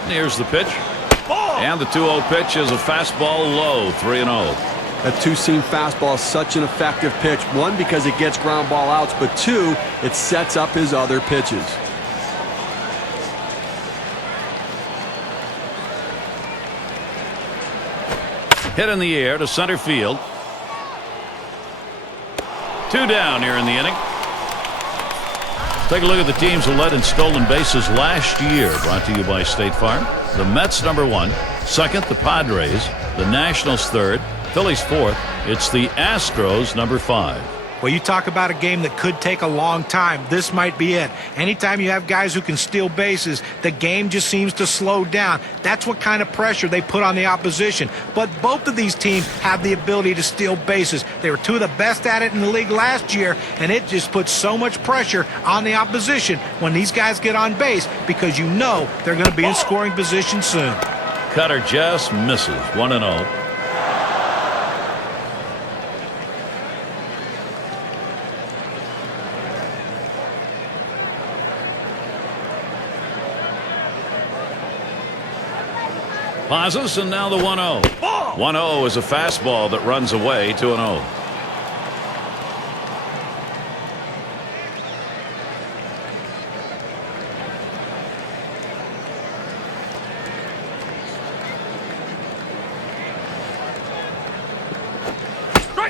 Here's the pitch. And the 2-0 pitch is a fastball low, 3-0. That two-seam fastball is such an effective pitch. One, because it gets ground ball outs, but two, it sets up his other pitches. Hit in the air to center field. 2 down here in the inning. Take a look at the teams who led in stolen bases last year. Brought to you by State Farm. The Mets #1. Second, the Padres. The Nationals third. Phillies fourth. It's the Astros #5. Well, you talk about a game that could take a long time. This might be it. Anytime you have guys who can steal bases, the game just seems to slow down. That's what kind of pressure they put on the opposition. But both of these teams have the ability to steal bases. They were 2 of the best at it in the league last year, and it just puts so much pressure on the opposition when these guys get on base because you know they're going to be in scoring position soon. Cutter just misses. 1-0. Pauses, and now the 1-0. 1-0 is a fastball that runs away, 2-0.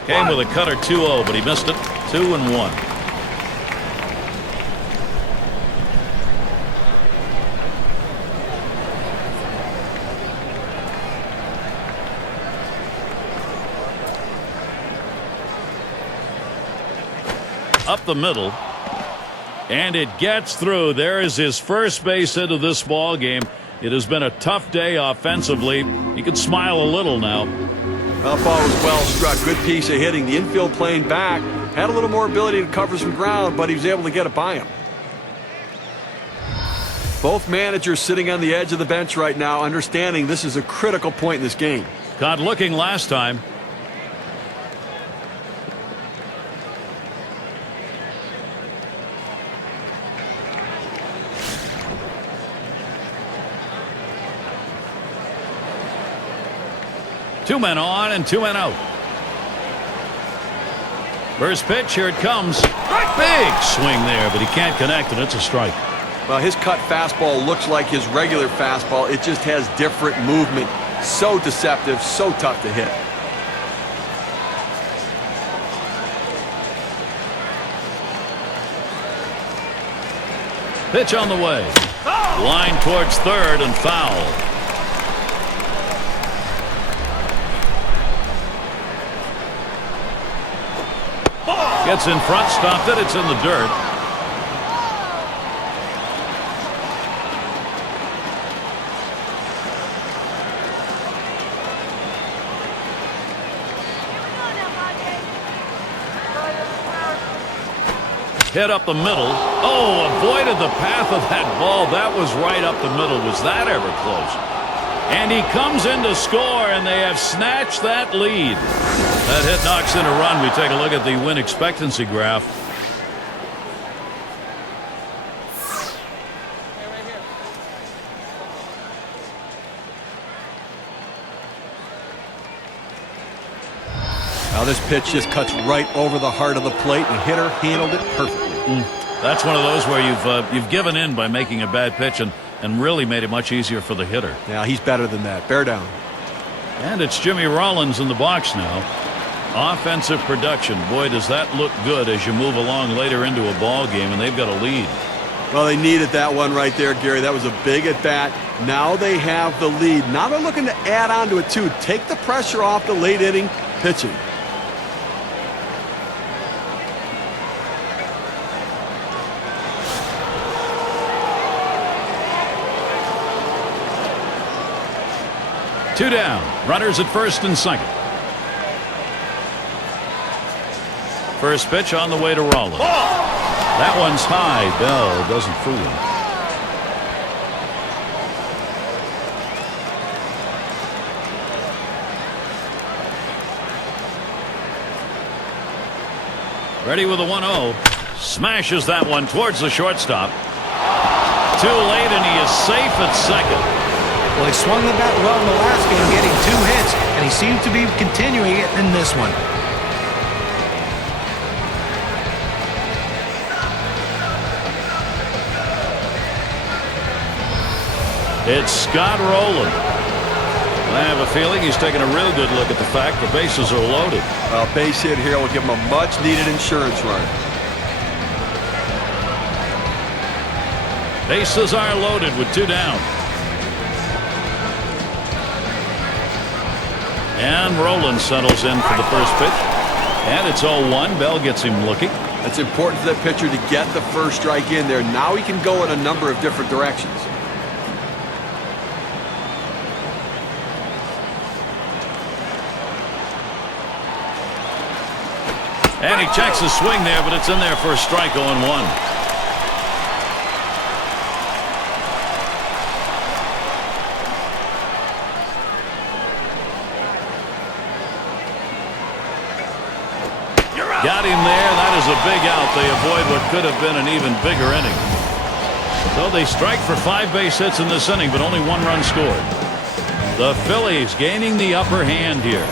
Came with a cutter 2-0, but he missed it. 2-1. Up the middle, and it gets through. There is his first base hit of this ball game. It has been a tough day offensively. He can smile a little now. That ball was well struck. Good piece of hitting. The infield playing back had a little more ability to cover some ground, but he was able to get it by him. Both managers sitting on the edge of the bench right now, understanding this is a critical point in this game. Caught looking last time. 2 men on and 2 men out. First pitch, here it comes. Big swing there, but he can't connect, and it's a strike. Well, his cut fastball looks like his regular fastball. It just has different movement. So deceptive, so tough to hit. Pitch on the way. Line towards third and foul. Gets in front, stopped it. It's in the dirt. Hit up the middle. Oh, avoided the path of that ball. That was right up the middle. Was that ever close? And he comes in to score, and they have snatched that lead. That hit knocks in a run. We take a look at the win expectancy graph. Now this pitch just cuts right over the heart of the plate. The hitter handled it perfectly. That's one of those where you've given in by making a bad pitch and really made it much easier for the hitter. Yeah, he's better than that. Bear down. And it's Jimmy Rollins in the box now. Offensive production. Boy, does that look good as you move along later into a ball game, and they've got a lead. Well, they needed that one right there, Gary. That was a big at bat. Now they have the lead. Now they're looking to add on to it, too. Take the pressure off the late inning pitching. Two down. Runners at first and second. First pitch on the way to Rollins. That one's high. Bell doesn't fool him. Ready with a 1-0. Smashes that one towards the shortstop. Too late, and he is safe at second. Well, he swung the bat well in the last game, getting 2 hits, and he seems to be continuing it in this one. It's Scott Rowland. I have a feeling he's taking a real good look at the fact the bases are loaded. Well, base hit here will give him a much-needed insurance run. Bases are loaded with 2 down. And Rowland settles in for the first pitch. And it's 0-1. Bell gets him looking. It's important for that pitcher to get the first strike in there. Now he can go in a number of different directions. And he checks his swing there, but it's in there for a strike. 0-1. Got him there. That is a big out. They avoid what could have been an even bigger inning. So they strike for 5 base hits in this inning, but only 1 run scored. The Phillies gaining the upper hand here.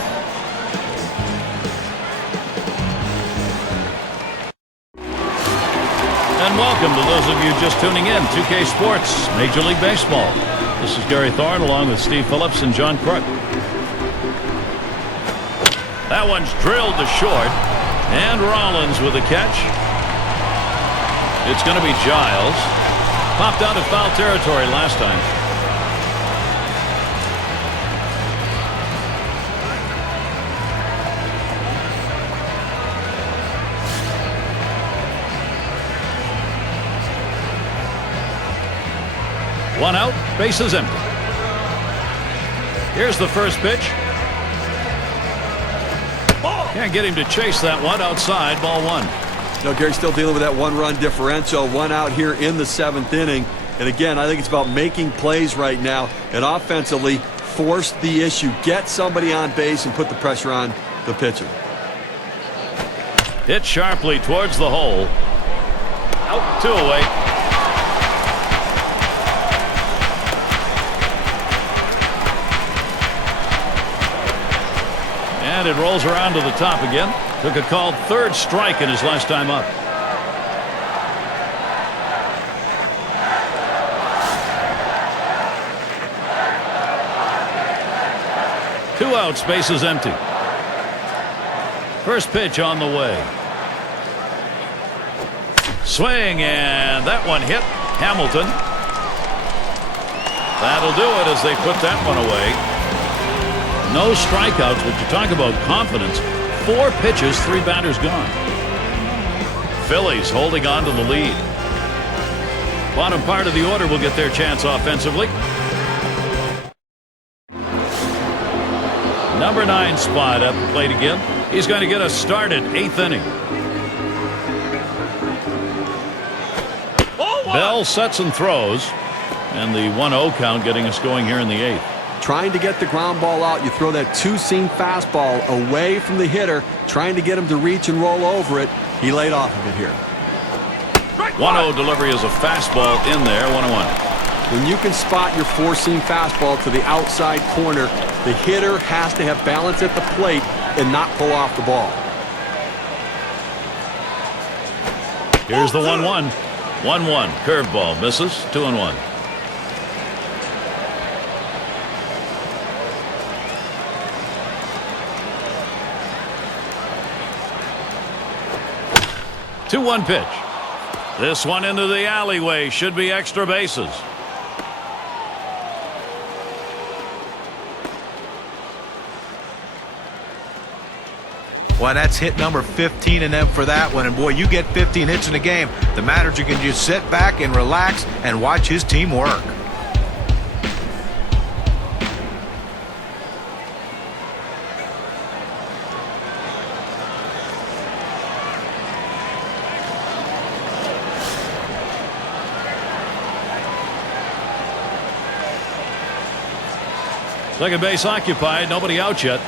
And welcome to those of you just tuning in. 2K Sports, Major League Baseball. This is Gary Thorne along with Steve Phillips and John Crook. That one's drilled to short. And Rollins with a catch. It's going to be Giles. Popped out of foul territory last time. One out, bases empty. Here's the first pitch. Can't get him to chase that one outside. Ball 1. No, Gary's still dealing with that 1-run differential. 1 out here in the 7th inning. And again, I think it's about making plays right now and offensively force the issue. Get somebody on base and put the pressure on the pitcher. Hit sharply towards the hole. Out, 2 away. And it rolls around to the top again. Took a called third strike in his last time up. Two outs, bases empty. First pitch on the way. Swing, and that one hit Hamilton. That'll do it as they put that one away. No strikeouts, but you talk about confidence. 4 pitches, 3 batters gone. Phillies holding on to the lead. Bottom part of the order will get their chance offensively. Number 9 spot at the plate again. He's going to get us started 8th inning. Bell sets and throws. And the 1-0 count getting us going here in the 8th. Trying to get the ground ball out. You throw that two-seam fastball away from the hitter, trying to get him to reach and roll over it. He laid off of it here. 1-0 delivery is a fastball in there. 1-1. When you can spot your four-seam fastball to the outside corner, the hitter has to have balance at the plate and not pull off the ball. Here's the 1-1. 1-1. Curveball misses. 2-1. Two-one pitch. This one into the alleyway. Should be extra bases. Well, that's hit number 15 in them for that one. And boy, you get 15 hits in a game. The manager can just sit back and relax and watch his team work. Second base occupied. Nobody out yet.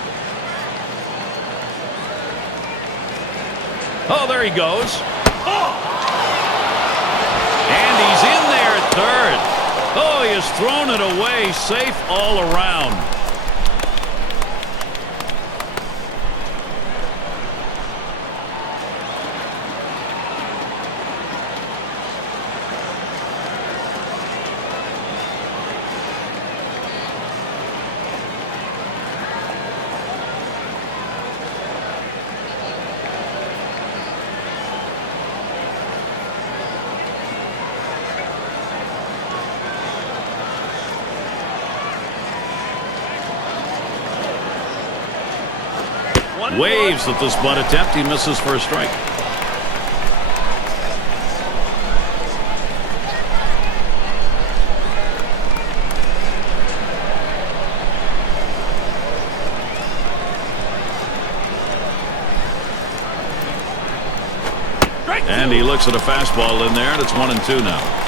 Oh, there he goes. And he's in there at third. Oh, he has thrown it away. Safe all around. Waves at this bunt attempt. He misses for a strike. And he looks at a fastball in there, and it's 1-2 now.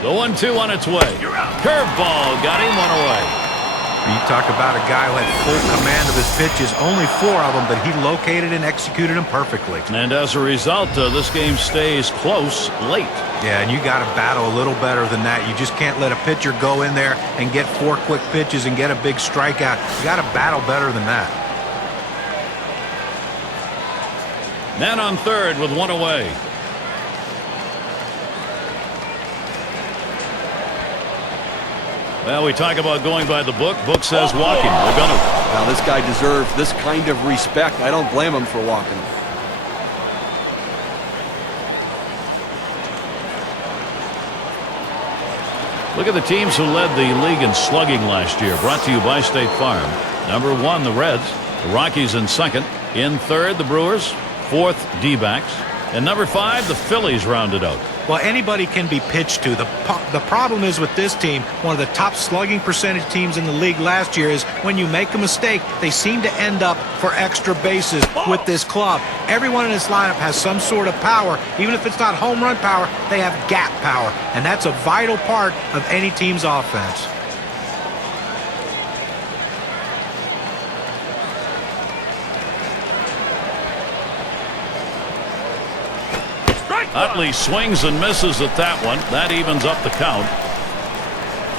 The 1-2 on its way. Curveball got him, one away. You talk about a guy who had full command of his pitches, only 4 of them, but he located and executed them perfectly. And as a result, this game stays close late. Yeah, and you got to battle a little better than that. You just can't let a pitcher go in there and get 4 quick pitches and get a big strikeout. You got to battle better than that. Man on third with 1 away. Well, we talk about going by the book. Book says walking. We're going to. Now, this guy deserves this kind of respect. I don't blame him for walking. Look at the teams who led the league in slugging last year. Brought to you by State Farm. Number 1, the Reds. The Rockies in second. In third, the Brewers. Fourth, D-backs. And number 5, the Phillies rounded out. Well, anybody can be pitched to. The problem is with this team, one of the top slugging percentage teams in the league last year, is when you make a mistake, they seem to end up for extra bases with this club. Everyone in this lineup has some sort of power. Even if it's not home run power, they have gap power. And that's a vital part of any team's offense. Utley swings and misses at that one. That evens up the count.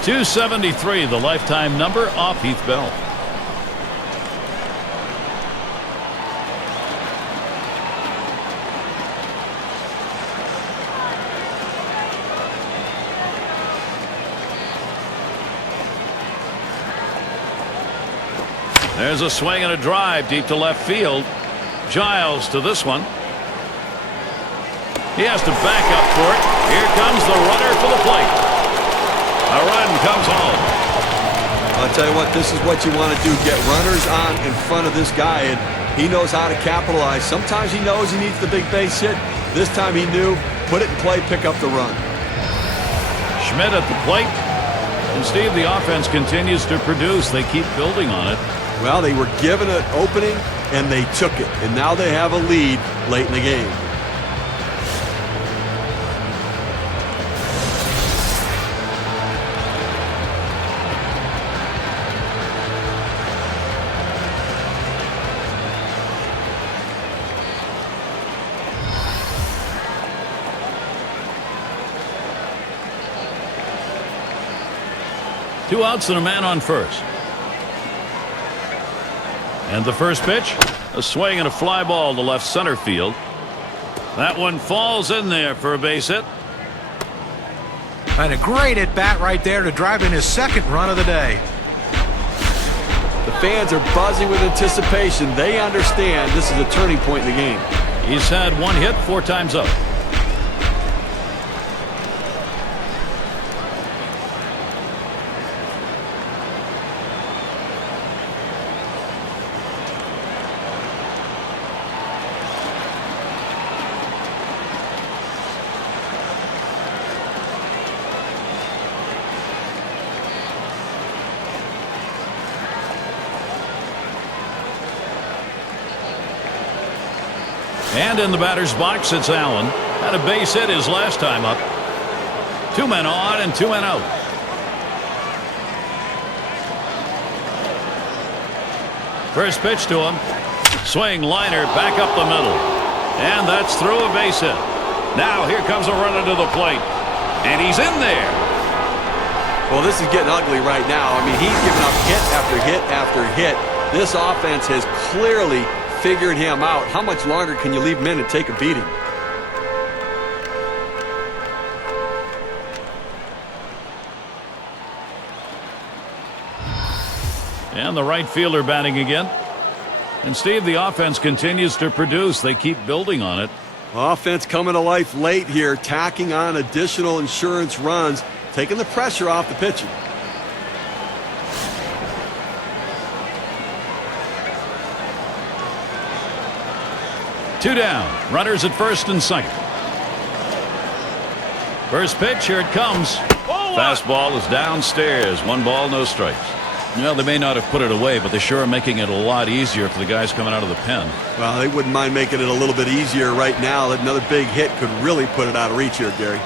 273, the lifetime number off Heath Bell. There's a swing and a drive deep to left field. Giles to this one. He has to back up for it. Here comes the runner for the plate. A run comes home. I'll tell you what, this is what you want to do. Get runners on in front of this guy, and he knows how to capitalize. Sometimes he knows he needs the big base hit. This time he knew. Put it in play, pick up the run. Schmidt at the plate. And Steve, the offense continues to produce. They keep building on it. Well, they were given an opening, and they took it. And now they have a lead late in the game. Two outs and a man on first. And the first pitch, a swing and a fly ball to left center field. That one falls in there for a base hit. And a great at bat right there to drive in his second run of the day. The fans are buzzing with anticipation. They understand this is a turning point in the game. He's had one hit 4 times up. And in the batter's box, it's Allen. Had a base hit his last time up. 2 men on and 2 men out. First pitch to him. Swing, liner, back up the middle. And that's through a base hit. Now here comes a runner to the plate. And he's in there. Well, this is getting ugly right now. I mean, he's giving up hit after hit after hit. This offense has clearly figured him out. How much longer can you leave him in and take a beating? And the right fielder batting again. And Steve, the offense continues to produce. They keep building on it. Offense coming to life late here, tacking on additional insurance runs, taking the pressure off the pitcher. Two down. Runners at first and second. First pitch, here it comes. Fastball is downstairs. 1 ball, no strikes. Well, they may not have put it away, but they sure are making it a lot easier for the guys coming out of the pen. Well, they wouldn't mind making it a little bit easier right now. Another big hit could really put it out of reach here, Gary.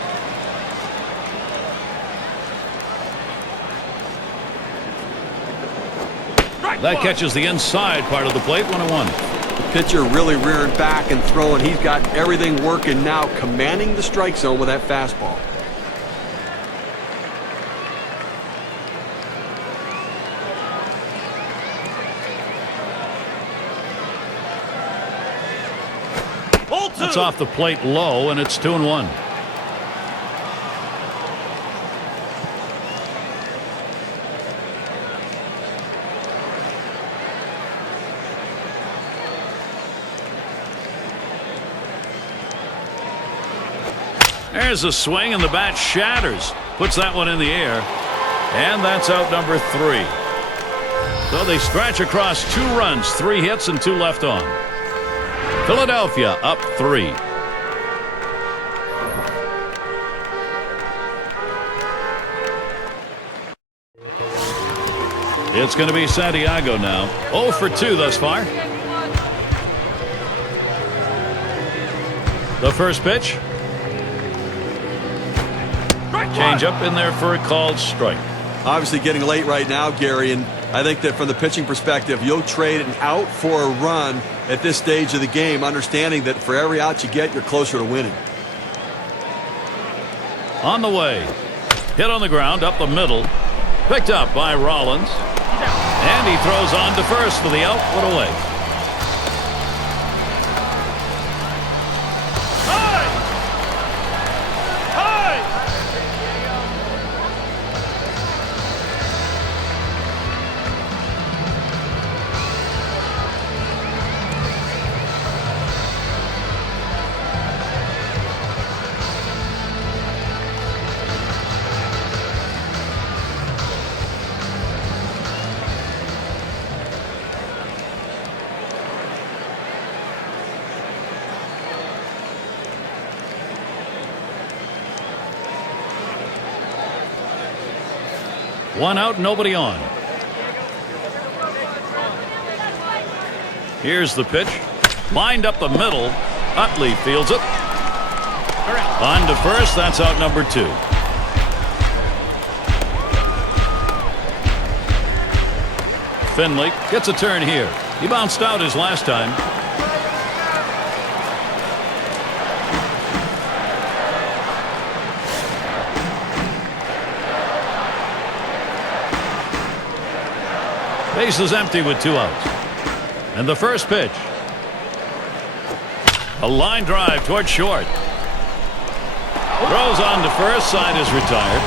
That catches the inside part of the plate. 1-1. The pitcher really rearing back and throwing. He's got everything working now, commanding the strike zone with that fastball. That's off the plate low, and it's 2-1. There's a swing, and the bat shatters. Puts that one in the air. And that's out number 3. So they scratch across 2 runs, 3 hits, and 2 left on. Philadelphia up 3. It's going to be Santiago now. 0 for 2 thus far. The first pitch. Change up in there for a called strike. Obviously getting late right now, Gary, and I think that from the pitching perspective, you'll trade an out for a run at this stage of the game, understanding that for every out you get, you're closer to winning. On the way. Hit on the ground up the middle. Picked up by Rollins. And he throws on to first for the out. Put away. One out, nobody on. Here's the pitch. Lined up the middle. Utley fields it. On to first. That's out number 2. Finley gets a turn here. He bounced out his last time. Base is empty with 2 outs. And the first pitch. A line drive toward short. Throws on to first. Side is retired.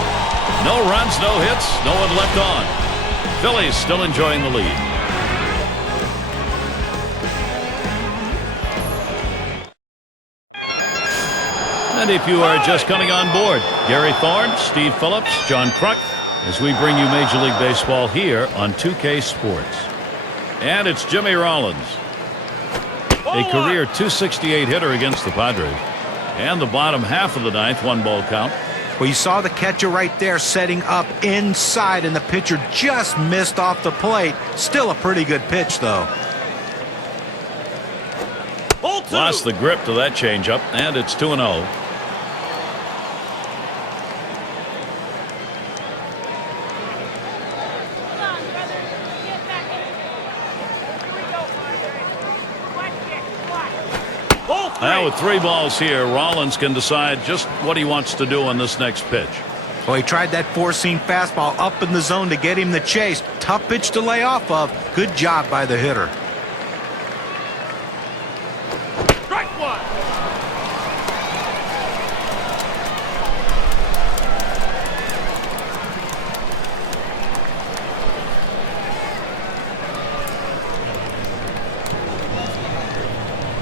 No runs, no hits, no one left on. Phillies still enjoying the lead. And if you are just coming on board, Gary Thorne, Steve Phillips, John Kruk, as we bring you Major League Baseball here on 2K Sports. And it's Jimmy Rollins, a career .268 hitter against the Padres. And the bottom half of the ninth, 1-ball count. Well, you saw the catcher right there setting up inside, and the pitcher just missed off the plate. Still a pretty good pitch, though. Lost the grip to that changeup, and it's 2-0. Now with 3 balls here, Rollins can decide just what he wants to do on this next pitch. Well, he tried that 4-seam fastball up in the zone to get him the chase. Tough pitch to lay off of. Good job by the hitter. Strike 1.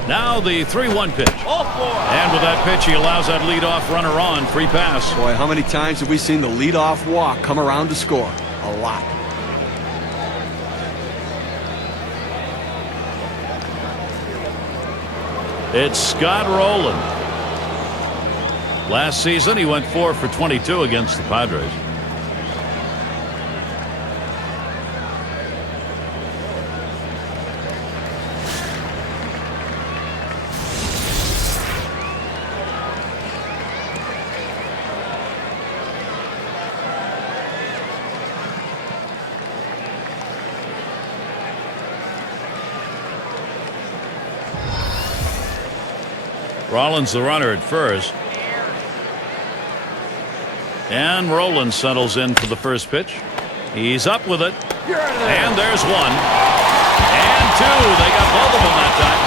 Now the 3-1 pitch. And with that pitch, he allows that leadoff runner on. Free pass. Boy, how many times have we seen the leadoff walk come around to score? A lot. It's Scott Rowland. Last season, he went 4 for 22 against the Padres. Rollins the runner at first. And Rowland settles in for the first pitch. He's up with it. And there's 1. And 2. They got both of them that time.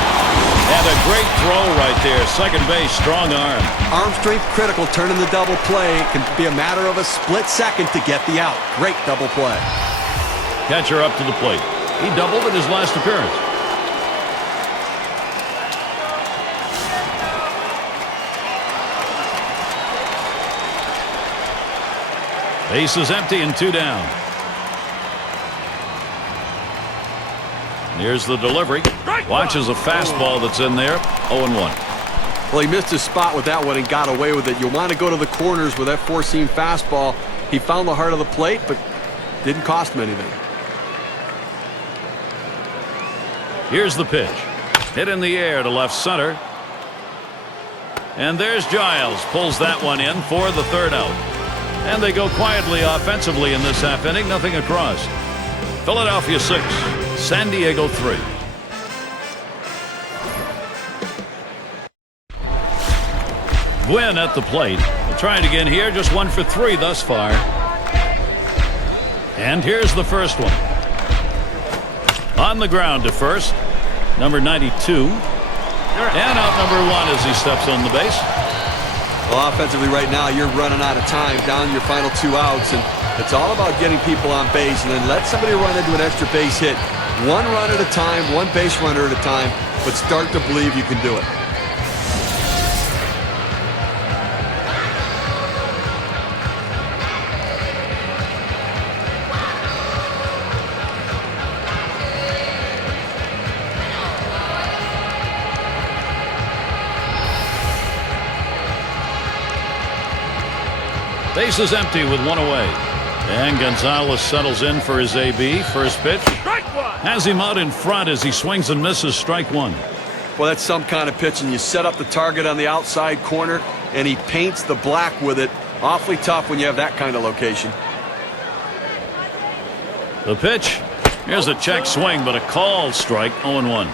And a great throw right there. Second base, strong arm. Arm strength critical, turning the double play. It can be a matter of a split second to get the out. Great double play. Catcher up to the plate. He doubled in his last appearance. Base is empty and 2 down. Here's the delivery. Watches a fastball that's in there. 0-1. Well, he missed his spot with that one and got away with it. You want to go to the corners with that 4-seam fastball. He found the heart of the plate, but didn't cost him anything. Here's the pitch. Hit in the air to left center. And there's Giles. Pulls that one in for the 3rd out. And they go quietly offensively in this half inning. Nothing across. Philadelphia 6, San Diego 3. Gwynn at the plate. Trying again here, just 1 for 3 thus far. And here's the first one. On the ground to first, number 92. And out number 1 as he steps on the base. Well, offensively right now, you're running out of time, down your final 2 outs, and it's all about getting people on base and then let somebody run into an extra base hit. 1 run at a time, 1 base runner at a time, but start to believe you can do it. Base is empty with 1 away. And Gonzalez settles in for his AB. First pitch. Strike 1. Has him out in front as he swings and misses. Strike 1. Well, that's some kind of pitch, and you set up the target on the outside corner, and he paints the black with it. Awfully tough when you have that kind of location. The pitch. Here's a check swing, but a called strike. 0-1.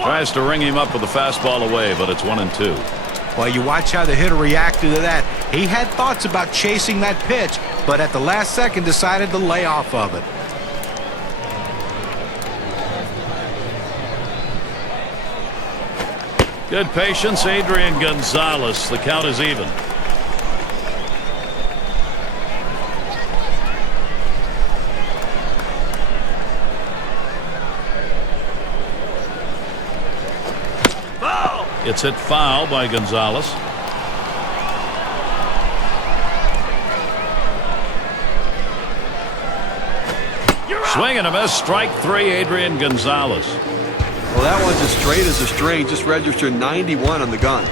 Tries to ring him up with a fastball away, but it's 1-2. Well, you watch how the hitter reacted to that. He had thoughts about chasing that pitch, but at the last second decided to lay off of it. Good patience, Adrian Gonzalez. The count is even. It's hit foul by Gonzalez. Swing and a miss. Strike 3, Adrian Gonzalez. Well, that one's as straight as a string. Just registered 91 on the gun.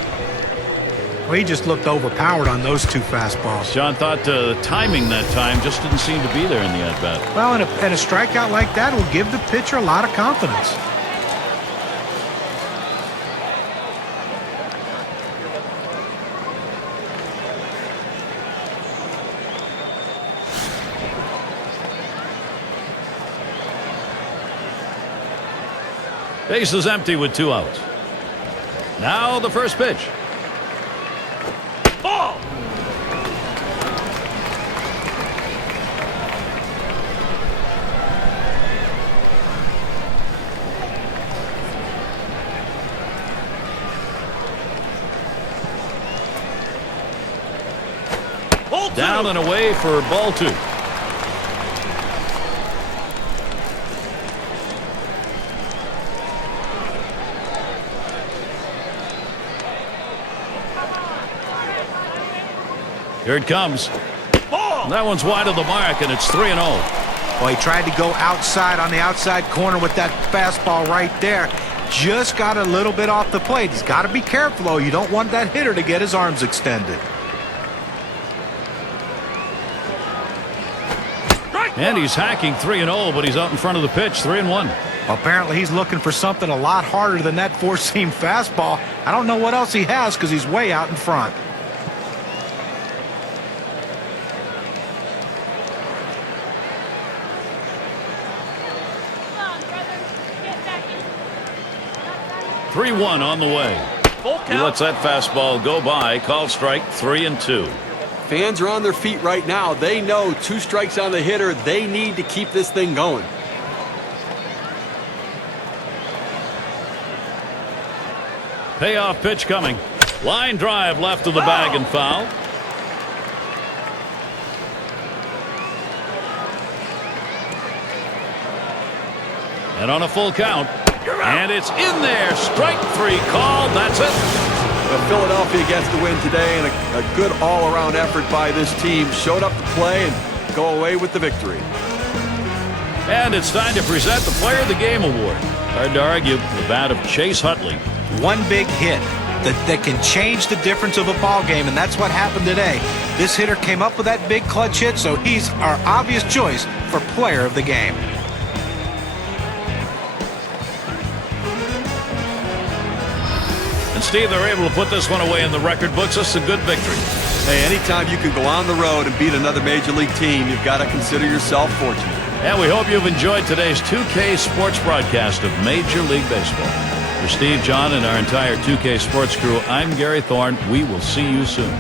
Well, he just looked overpowered on those 2 fastballs. John thought timing that time just didn't seem to be there in the at-bat. Well, and a strikeout like that will give the pitcher a lot of confidence. Base is empty with 2 outs. Now the first pitch. Ball. Down and away for ball 2. Here it comes. Ball. That one's wide of the mark, and it's 3-0. Well, he tried to go outside on the outside corner with that fastball right there. Just got a little bit off the plate. He's got to be careful, though. You don't want that hitter to get his arms extended. And he's hacking 3-0, but he's out in front of the pitch. 3-1. Apparently, he's looking for something a lot harder than that four-seam fastball. I don't know what else he has because he's way out in front. Come on, brother. Get back in. 3-1 on the way. Full He count. lets that fastball go by. Called strike. 3-2. Fans are on their feet right now. They know 2 strikes on the hitter. They need to keep this thing going. Payoff pitch coming. Line drive left of the bag and foul. And on a full count. And it's in there. Strike 3 called. That's it. Well, Philadelphia gets the win today, and a good all-around effort by this team. Showed up to play and go away with the victory. And it's time to present the Player of the Game award. Hard to argue, the bat of Chase Utley. One big hit that can change the difference of a ball game, and that's what happened today. This hitter came up with that big clutch hit, so he's our obvious choice for Player of the Game. And Steve, they're able to put this one away in the record books. This is a good victory. Hey, anytime you can go on the road and beat another Major League team, you've got to consider yourself fortunate. And we hope you've enjoyed today's 2K Sports broadcast of Major League Baseball. For Steve, John, and our entire 2K Sports crew, I'm Gary Thorne. We will see you soon.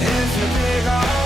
If you're big